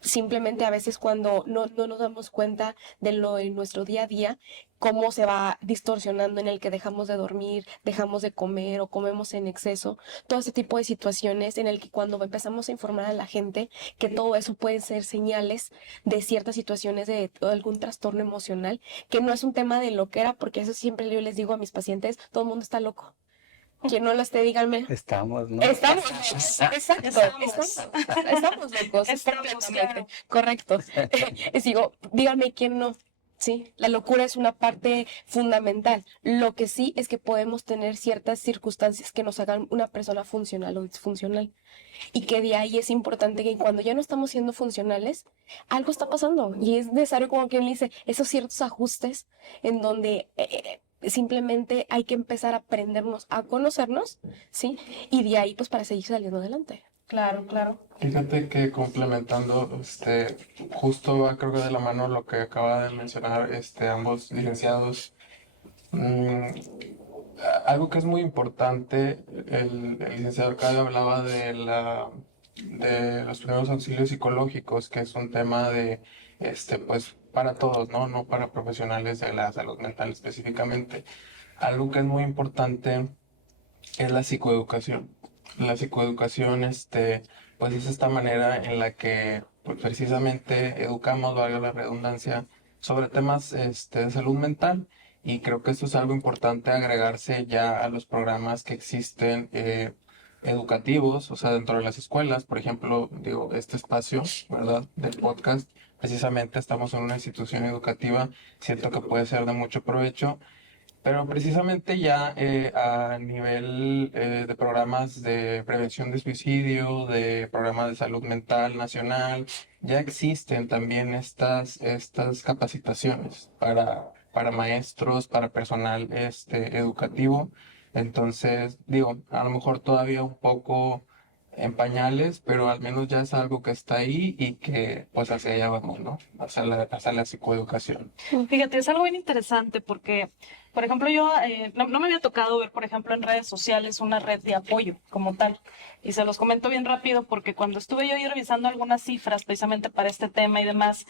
Simplemente a veces cuando no nos damos cuenta de lo en nuestro día a día, cómo se va distorsionando en el que dejamos de dormir, dejamos de comer o comemos en exceso, todo ese tipo de situaciones en el que cuando empezamos a informar a la gente que todo eso pueden ser señales de ciertas situaciones de algún trastorno emocional, que no es un tema de loquera, porque eso siempre yo les digo a mis pacientes, todo el mundo está loco. Quien no lo esté, díganme. Estamos, ¿no? Estamos locos. Exacto. Estamos locos. Completamente. Correcto. Les digo, díganme quién no. Sí, la locura es una parte fundamental. Lo que sí es que podemos tener ciertas circunstancias que nos hagan una persona funcional o disfuncional. Y que de ahí es importante que cuando ya no estamos siendo funcionales, algo está pasando. Y es necesario, como quien dice, esos ciertos ajustes en donde simplemente hay que empezar a aprendernos a conocernos, ¿sí? Y de ahí, pues, para seguir saliendo adelante. Claro, claro. Fíjate que complementando, justo va creo que de la mano lo que acaba de mencionar, ambos licenciados. Algo que es muy importante, el licenciado acá hablaba de los primeros auxilios psicológicos, que es un tema de, pues, para todos, ¿no? No para profesionales de la salud mental específicamente. Algo que es muy importante es la psicoeducación. La psicoeducación, pues es esta manera en la que pues, precisamente educamos, valga la redundancia, sobre temas de salud mental, y creo que esto es algo importante agregarse ya a los programas que existen educativos, o sea, dentro de las escuelas. Por ejemplo, digo, este espacio, ¿verdad?, del podcast, precisamente estamos en una institución educativa, siento que puede ser de mucho provecho. Pero precisamente ya a nivel de programas de prevención de suicidio, de programas de salud mental nacional, ya existen también estas capacitaciones para maestros, para personal educativo. Entonces, digo, a lo mejor todavía un poco en pañales, pero al menos ya es algo que está ahí y que pues hacia allá vamos, ¿no? Hacia la psicoeducación. Fíjate, es algo bien interesante porque, por ejemplo, yo no me había tocado ver, por ejemplo, en redes sociales una red de apoyo como tal. Y se los comento bien rápido porque cuando estuve yo ahí revisando algunas cifras precisamente para este tema y demás,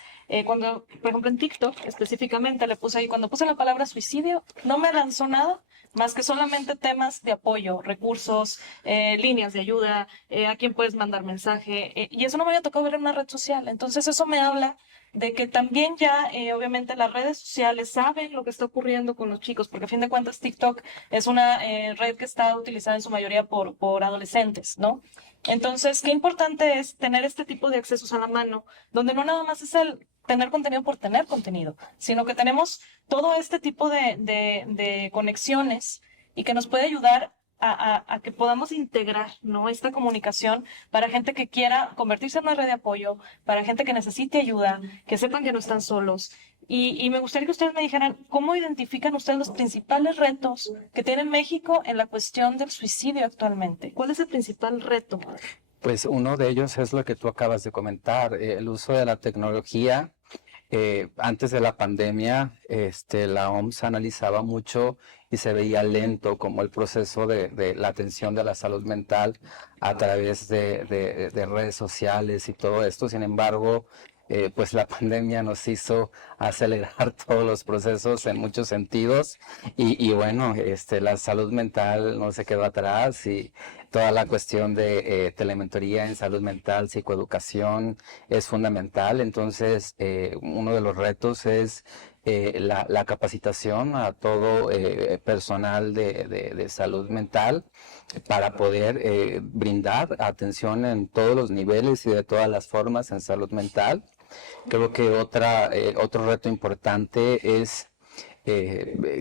cuando, por ejemplo, en TikTok específicamente le puse ahí, cuando puse la palabra suicidio, no me lanzó nada más que solamente temas de apoyo, recursos, líneas de ayuda, a quién puedes mandar mensaje, y eso no me había tocado ver en una red social. Entonces eso me habla de que también ya, obviamente, las redes sociales saben lo que está ocurriendo con los chicos, porque a fin de cuentas TikTok es una red que está utilizada en su mayoría por adolescentes, ¿no? Entonces, qué importante es tener este tipo de accesos a la mano, donde no nada más es el tener contenido por tener contenido, sino que tenemos todo este tipo de conexiones y que nos puede ayudar a que podamos integrar, ¿no? Esta comunicación para gente que quiera convertirse en una red de apoyo, para gente que necesite ayuda, que sepan que no están solos. Y me gustaría que ustedes me dijeran cómo identifican ustedes los principales retos que tiene México en la cuestión del suicidio actualmente. ¿Cuál es el principal reto? Pues uno de ellos es lo que tú acabas de comentar, el uso de la tecnología. Antes de la pandemia, la OMS analizaba mucho y se veía lento como el proceso de la atención de la salud mental a través de redes sociales y todo esto. Sin embargo, pues la pandemia nos hizo acelerar todos los procesos en muchos sentidos y bueno, la salud mental no se quedó atrás y toda la cuestión de telementoría en salud mental, psicoeducación es fundamental. Entonces, uno de los retos es la capacitación a todo personal de salud mental para poder brindar atención en todos los niveles y de todas las formas en salud mental. Creo que otro reto importante es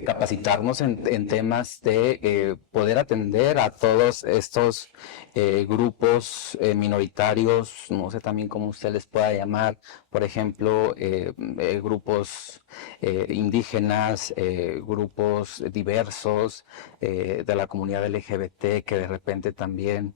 capacitarnos en temas de poder atender a todos estos grupos minoritarios, no sé también cómo usted les pueda llamar, por ejemplo, grupos indígenas, grupos diversos de la comunidad LGBT, que de repente también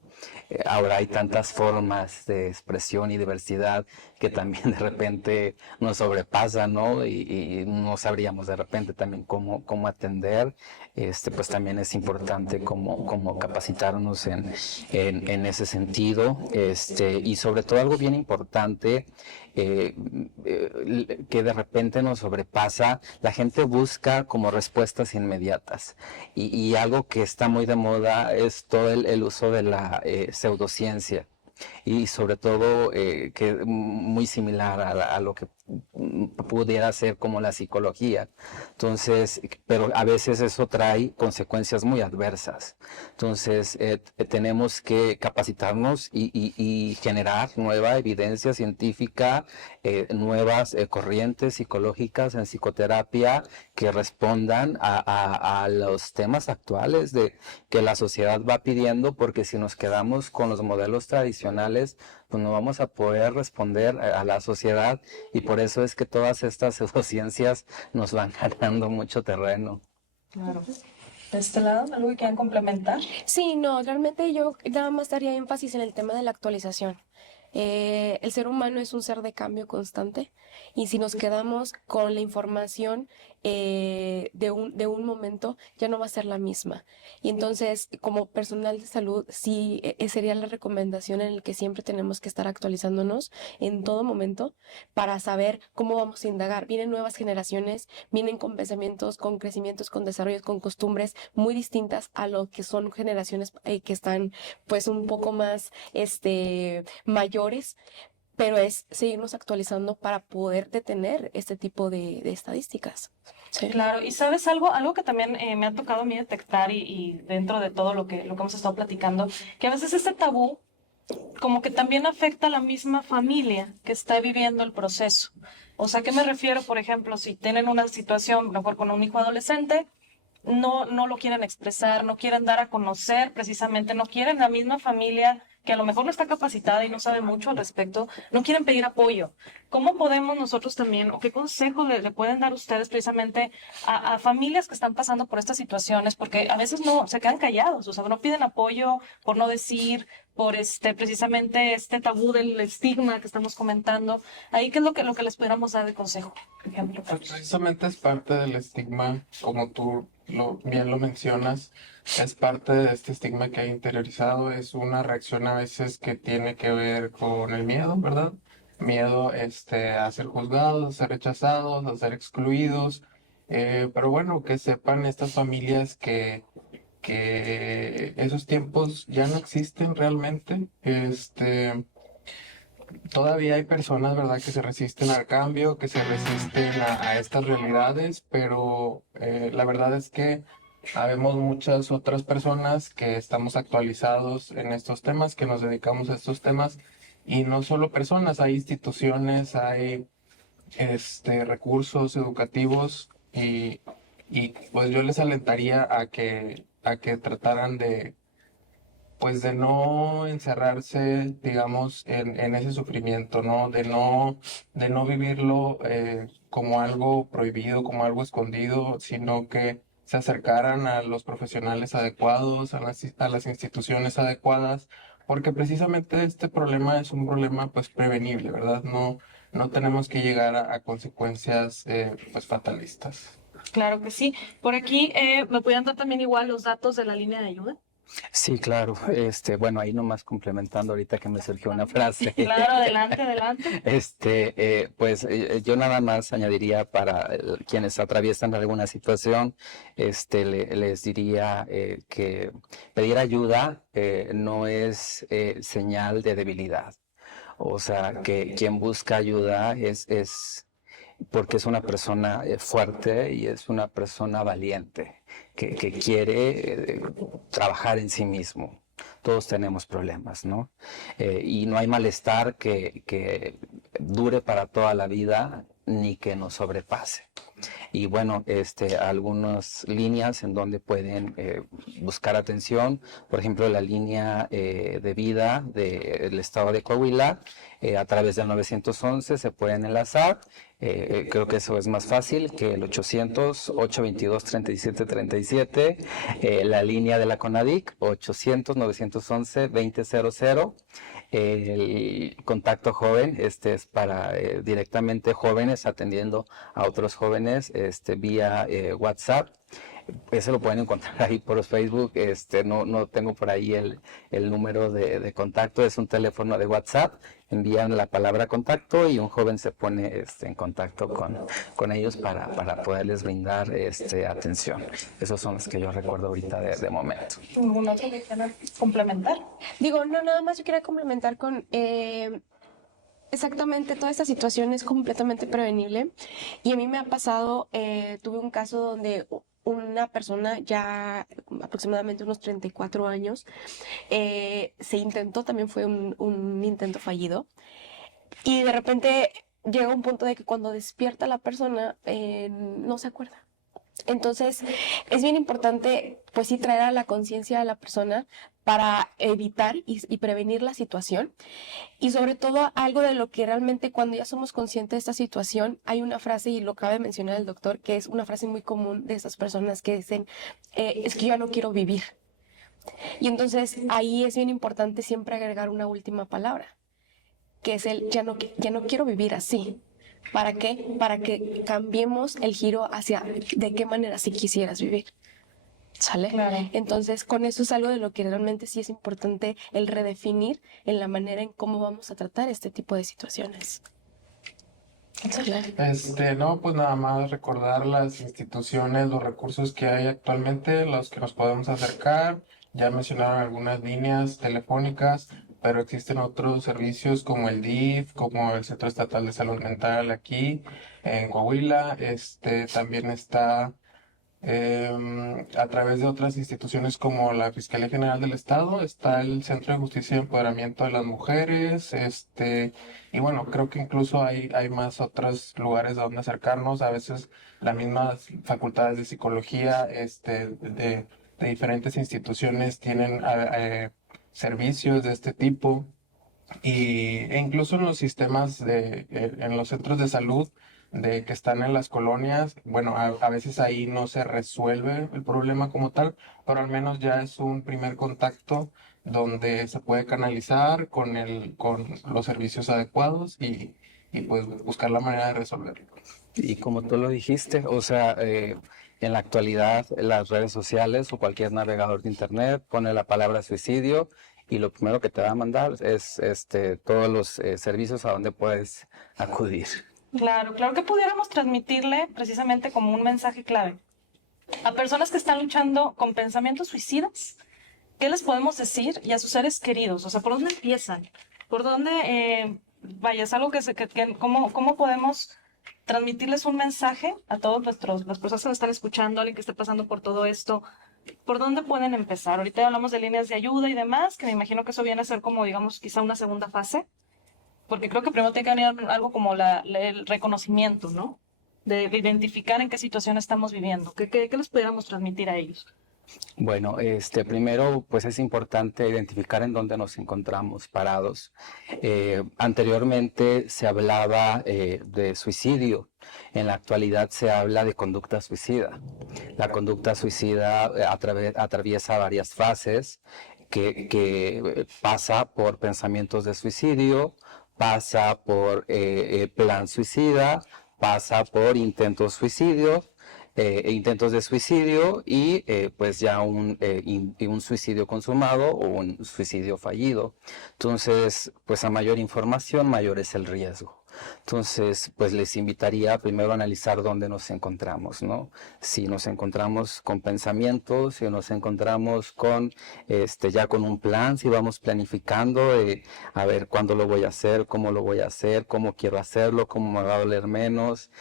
ahora hay tantas formas de expresión y diversidad que también de repente nos sobrepasan, ¿no? Y no sabríamos de repente también cómo atender. Pues también es importante como capacitarnos en ese sentido, y sobre todo algo bien importante que de repente nos sobrepasa, la gente busca como respuestas inmediatas y algo que está muy de moda es todo el uso de la pseudociencia. Y sobre todo que muy similar a lo que pudiera ser como la psicología. Entonces, pero a veces eso trae consecuencias muy adversas. Entonces, tenemos que capacitarnos y generar nueva evidencia científica, nuevas corrientes psicológicas en psicoterapia que respondan a los temas actuales que la sociedad va pidiendo, porque si nos quedamos con los modelos tradicionales, pues no vamos a poder responder a la sociedad, y por eso es que todas estas pseudociencias nos van ganando mucho terreno. Claro. De este lado, ¿algo que quieran complementar? Sí, no, realmente yo nada más daría énfasis en el tema de la actualización. El ser humano es un ser de cambio constante y si nos quedamos con la información de un momento, ya no va a ser la misma. Y entonces, como personal de salud, sí sería la recomendación en el que siempre tenemos que estar actualizándonos en todo momento para saber cómo vamos a indagar. Vienen nuevas generaciones, vienen con pensamientos, con crecimientos, con desarrollos, con costumbres muy distintas a lo que son generaciones que están pues un poco más mayores, pero es seguirnos actualizando para poder detener este tipo de estadísticas. Sí. Claro, y sabes algo que también me ha tocado a mí detectar y dentro de todo lo que hemos estado platicando, que a veces este tabú como que también afecta a la misma familia que está viviendo el proceso. O sea, ¿a qué me refiero? Por ejemplo, si tienen una situación, mejor con un hijo adolescente, no lo quieren expresar, no quieren dar a conocer, precisamente no quieren la misma familia que a lo mejor no está capacitada y no sabe mucho al respecto, no quieren pedir apoyo. ¿Cómo podemos nosotros también, o qué consejos le pueden dar ustedes precisamente a familias que están pasando por estas situaciones? Porque a veces no, se quedan callados, o sea, no piden apoyo por no decir, por precisamente este tabú del estigma que estamos comentando. Ahí, ¿qué es lo que les pudiéramos dar de consejo, por ejemplo? Pues precisamente es parte del estigma, como tú bien lo mencionas, es parte de este estigma que hay interiorizado, es una reacción a veces que tiene que ver con el miedo, ¿verdad? Miedo a ser juzgados, a ser rechazados, a ser excluidos, pero bueno, que sepan estas familias que esos tiempos ya no existen realmente. Todavía hay personas, ¿verdad?, que se resisten al cambio, que se resisten a estas realidades, pero la verdad es que habemos muchas otras personas que estamos actualizados en estos temas, que nos dedicamos a estos temas, y no solo personas, hay instituciones, hay recursos educativos y pues yo les alentaría a que a que trataran pues de no encerrarse, digamos, en ese sufrimiento, ¿no? De no vivirlo como algo prohibido, como algo escondido, sino que se acercaran a los profesionales adecuados, a las instituciones adecuadas, porque precisamente este problema es un problema pues prevenible, ¿verdad? No tenemos que llegar a consecuencias pues fatalistas. Claro que sí. Por aquí, ¿me pueden dar también igual los datos de la línea de ayuda? Sí, claro. Bueno, ahí nomás complementando ahorita que me surgió una frase. Claro, adelante, adelante. Yo nada más añadiría para quienes atraviesan alguna situación, les diría que pedir ayuda no es señal de debilidad. O sea, que quien busca ayuda es porque es una persona fuerte y es una persona valiente, que quiere trabajar en sí mismo. Todos tenemos problemas, ¿no? Y no hay malestar que dure para toda la vida ni que nos sobrepase. Y bueno, algunas líneas en donde pueden buscar atención, por ejemplo, la línea de vida del estado de Coahuila, a través del 911 se pueden enlazar. Creo que eso es más fácil que el 800-822-3737, la línea de la CONADIC, 800-911-2000. El contacto joven, es para directamente jóvenes atendiendo a otros jóvenes vía WhatsApp. Ese lo pueden encontrar ahí por Facebook. No tengo por ahí el número de contacto, es un teléfono de WhatsApp. Envían la palabra contacto y un joven se pone en contacto con ellos para poderles brindar atención. Esos son los que yo recuerdo ahorita de momento. ¿Algún otro que quieran complementar? Digo, no, nada más yo quería complementar con exactamente toda esta situación es completamente prevenible y a mí me ha pasado, tuve un caso donde una persona ya aproximadamente unos 34 años se intentó, también fue un intento fallido y de repente llega un punto de que cuando despierta la persona no se acuerda. Entonces, es bien importante, pues sí, traer a la conciencia a la persona para evitar y prevenir la situación. Y sobre todo, algo de lo que realmente cuando ya somos conscientes de esta situación, hay una frase, y lo acaba de mencionar el doctor, que es una frase muy común de esas personas que dicen, es que yo ya no quiero vivir. Y entonces, ahí es bien importante siempre agregar una última palabra, que es el ya no quiero vivir así. ¿Para qué? Para que cambiemos el giro hacia de qué manera sí quisieras vivir. ¿Sale? Claro. Entonces, con eso es algo de lo que realmente sí es importante el redefinir en la manera en cómo vamos a tratar este tipo de situaciones. ¿Sale? No, pues nada más recordar las instituciones, los recursos que hay actualmente, los que nos podemos acercar. Ya mencionaron algunas líneas telefónicas, pero existen otros servicios como el DIF, como el Centro Estatal de Salud Mental aquí en Coahuila. También está a través de otras instituciones como la Fiscalía General del Estado, está el Centro de Justicia y Empoderamiento de las Mujeres, y bueno, creo que incluso hay más otros lugares donde acercarnos, a veces las mismas facultades de psicología, de diferentes instituciones tienen servicios de este tipo, e incluso en los sistemas en los centros de salud de que están en las colonias, bueno, a veces ahí no se resuelve el problema como tal, pero al menos ya es un primer contacto donde se puede canalizar con los servicios adecuados y pues buscar la manera de resolverlo. Y como tú lo dijiste, o sea, en la actualidad las redes sociales o cualquier navegador de internet pone la palabra suicidio y lo primero que te va a mandar es todos los servicios a donde puedes acudir. Claro, claro que pudiéramos transmitirle precisamente como un mensaje clave a personas que están luchando con pensamientos suicidas. ¿Qué les podemos decir? Y a sus seres queridos, o sea, ¿por dónde empiezan? ¿Por dónde, vaya, es algo cómo podemos transmitirles un mensaje a todos las personas que nos están escuchando, alguien que esté pasando por todo esto? ¿Por dónde pueden empezar? Ahorita ya hablamos de líneas de ayuda y demás, que me imagino que eso viene a ser como, digamos, quizá una segunda fase, porque creo que primero tiene que venir algo como el reconocimiento, ¿no? De identificar en qué situación estamos viviendo, ¿qué les pudiéramos transmitir a ellos? Bueno, primero, pues es importante identificar en dónde nos encontramos parados. Anteriormente se hablaba de suicidio. En la actualidad se habla de conducta suicida. La conducta suicida atraviesa varias fases que pasa por pensamientos de suicidio, pasa por plan suicida, pasa por intentos de suicidio y pues ya un suicidio consumado o un suicidio fallido. Entonces, pues a mayor información, mayor es el riesgo. Entonces, pues les invitaría primero a analizar dónde nos encontramos, ¿no? Si nos encontramos con pensamientos, si nos encontramos con ya con un plan, si vamos planificando, a ver cuándo lo voy a hacer, cómo lo voy a hacer, cómo quiero hacerlo, cómo me va a doler menos,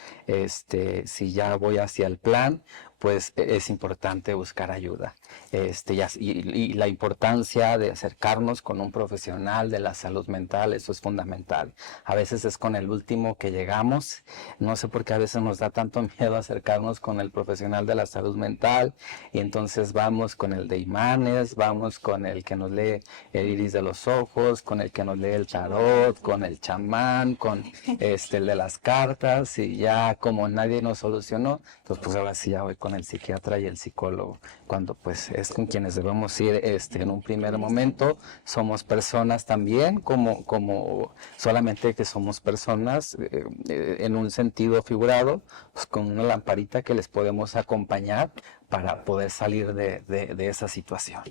si ya voy hacia el plan, pues es importante buscar ayuda. Y la importancia de acercarnos con un profesional de la salud mental, eso es fundamental. A veces es con el último que llegamos, no sé por qué a veces nos da tanto miedo acercarnos con el profesional de la salud mental, y entonces vamos con el de imanes, vamos con el que nos lee el iris de los ojos, con el que nos lee el tarot, con el chamán, con el de las cartas, y ya como nadie nos solucionó, entonces pues ahora sí ya voy con el psiquiatra y el psicólogo, cuando pues es con quienes debemos ir en un primer momento. Somos personas también, como solamente que somos personas en un sentido figurado, pues con una lamparita que les podemos acompañar para poder salir de esa situación.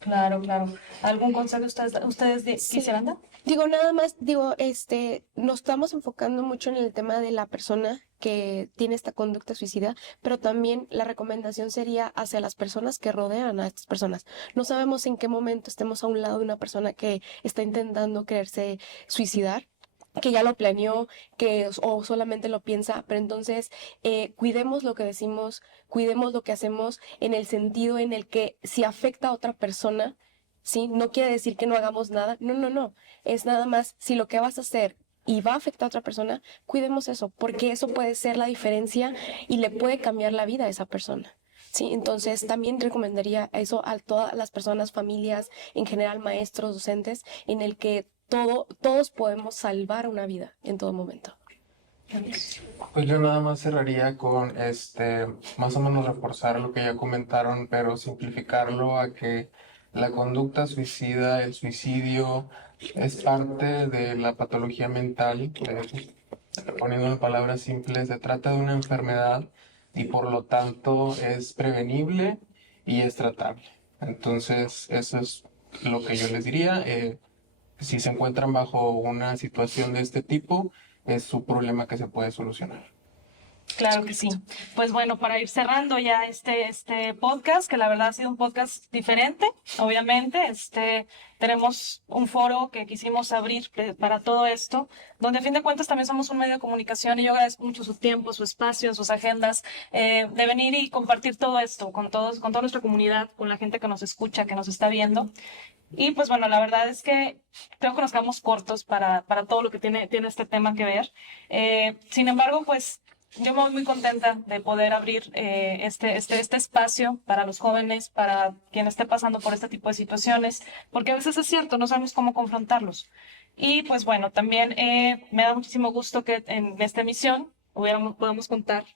Claro, claro. ¿Algún consejo ustedes quisieran dar? Nada más, nos estamos enfocando mucho en el tema de la persona que tiene esta conducta suicida, pero también la recomendación sería hacia las personas que rodean a estas personas. No sabemos en qué momento estemos a un lado de una persona que está intentando quererse suicidar, que ya lo planeó, o solamente lo piensa, pero entonces cuidemos lo que decimos, cuidemos lo que hacemos en el sentido en el que si afecta a otra persona, ¿sí? No quiere decir que no hagamos nada, no, es nada más si lo que vas a hacer y va a afectar a otra persona, cuidemos eso, porque eso puede ser la diferencia y le puede cambiar la vida a esa persona. Sí, entonces también recomendaría eso a todas las personas, familias, en general maestros, docentes, en el que todos podemos salvar una vida en todo momento. Pues yo nada más cerraría con más o menos reforzar lo que ya comentaron, pero simplificarlo a que la conducta suicida, el suicidio, es parte de la patología mental. Poniendo en palabras simples, se trata de una enfermedad y por lo tanto es prevenible y es tratable. Entonces, eso es lo que yo les diría. Si se encuentran bajo una situación de este tipo, es su problema que se puede solucionar. Claro que sí. Pues bueno, para ir cerrando ya este podcast, que la verdad ha sido un podcast diferente, obviamente, tenemos un foro que quisimos abrir para todo esto, donde a fin de cuentas también somos un medio de comunicación y yo agradezco mucho su tiempo, su espacio, sus agendas, de venir y compartir todo esto con toda nuestra comunidad, con la gente que nos escucha, que nos está viendo. Y pues bueno, la verdad es que creo que nos quedamos cortos para todo lo que tiene este tema que ver. Sin embargo, pues yo me voy muy contenta de poder abrir este espacio para los jóvenes, para quien esté pasando por este tipo de situaciones, porque a veces es cierto, no sabemos cómo confrontarlos. Y pues bueno, también me da muchísimo gusto que en esta emisión podamos contar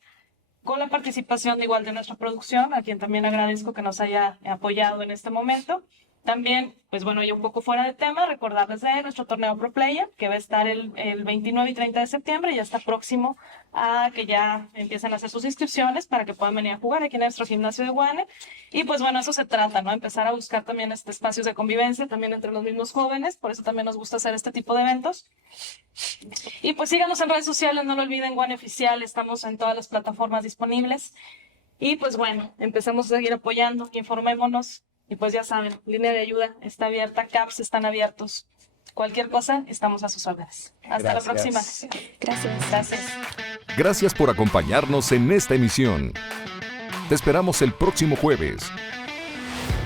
con la participación igual de nuestra producción, a quien también agradezco que nos haya apoyado en este momento. También, pues bueno, ya un poco fuera de tema, recordarles de nuestro torneo Pro Player, que va a estar el 29 y 30 de septiembre, ya está próximo a que ya empiecen a hacer sus inscripciones para que puedan venir a jugar aquí en nuestro gimnasio de Guane. Y pues bueno, eso se trata, ¿no? Empezar a buscar también espacios de convivencia, también entre los mismos jóvenes, por eso también nos gusta hacer este tipo de eventos. Y pues síganos en redes sociales, no lo olviden, Guane Oficial, estamos en todas las plataformas disponibles. Y pues bueno, empezamos a seguir apoyando, informémonos. Y pues ya saben, línea de ayuda está abierta, CAPS están abiertos. Cualquier cosa, estamos a sus órdenes. Hasta la próxima. Gracias. Gracias por acompañarnos en esta emisión. Te esperamos el próximo jueves.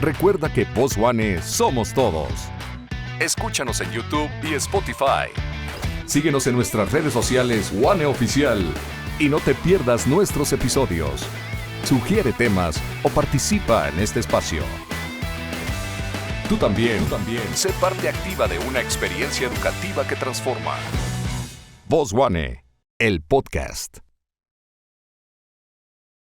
Recuerda que Voz Guane somos todos. Escúchanos en YouTube y Spotify. Síguenos en nuestras redes sociales Guane Oficial y no te pierdas nuestros episodios. Sugiere temas o participa en este espacio. Tú también. Sé parte activa de una experiencia educativa que transforma. Voz One, el podcast.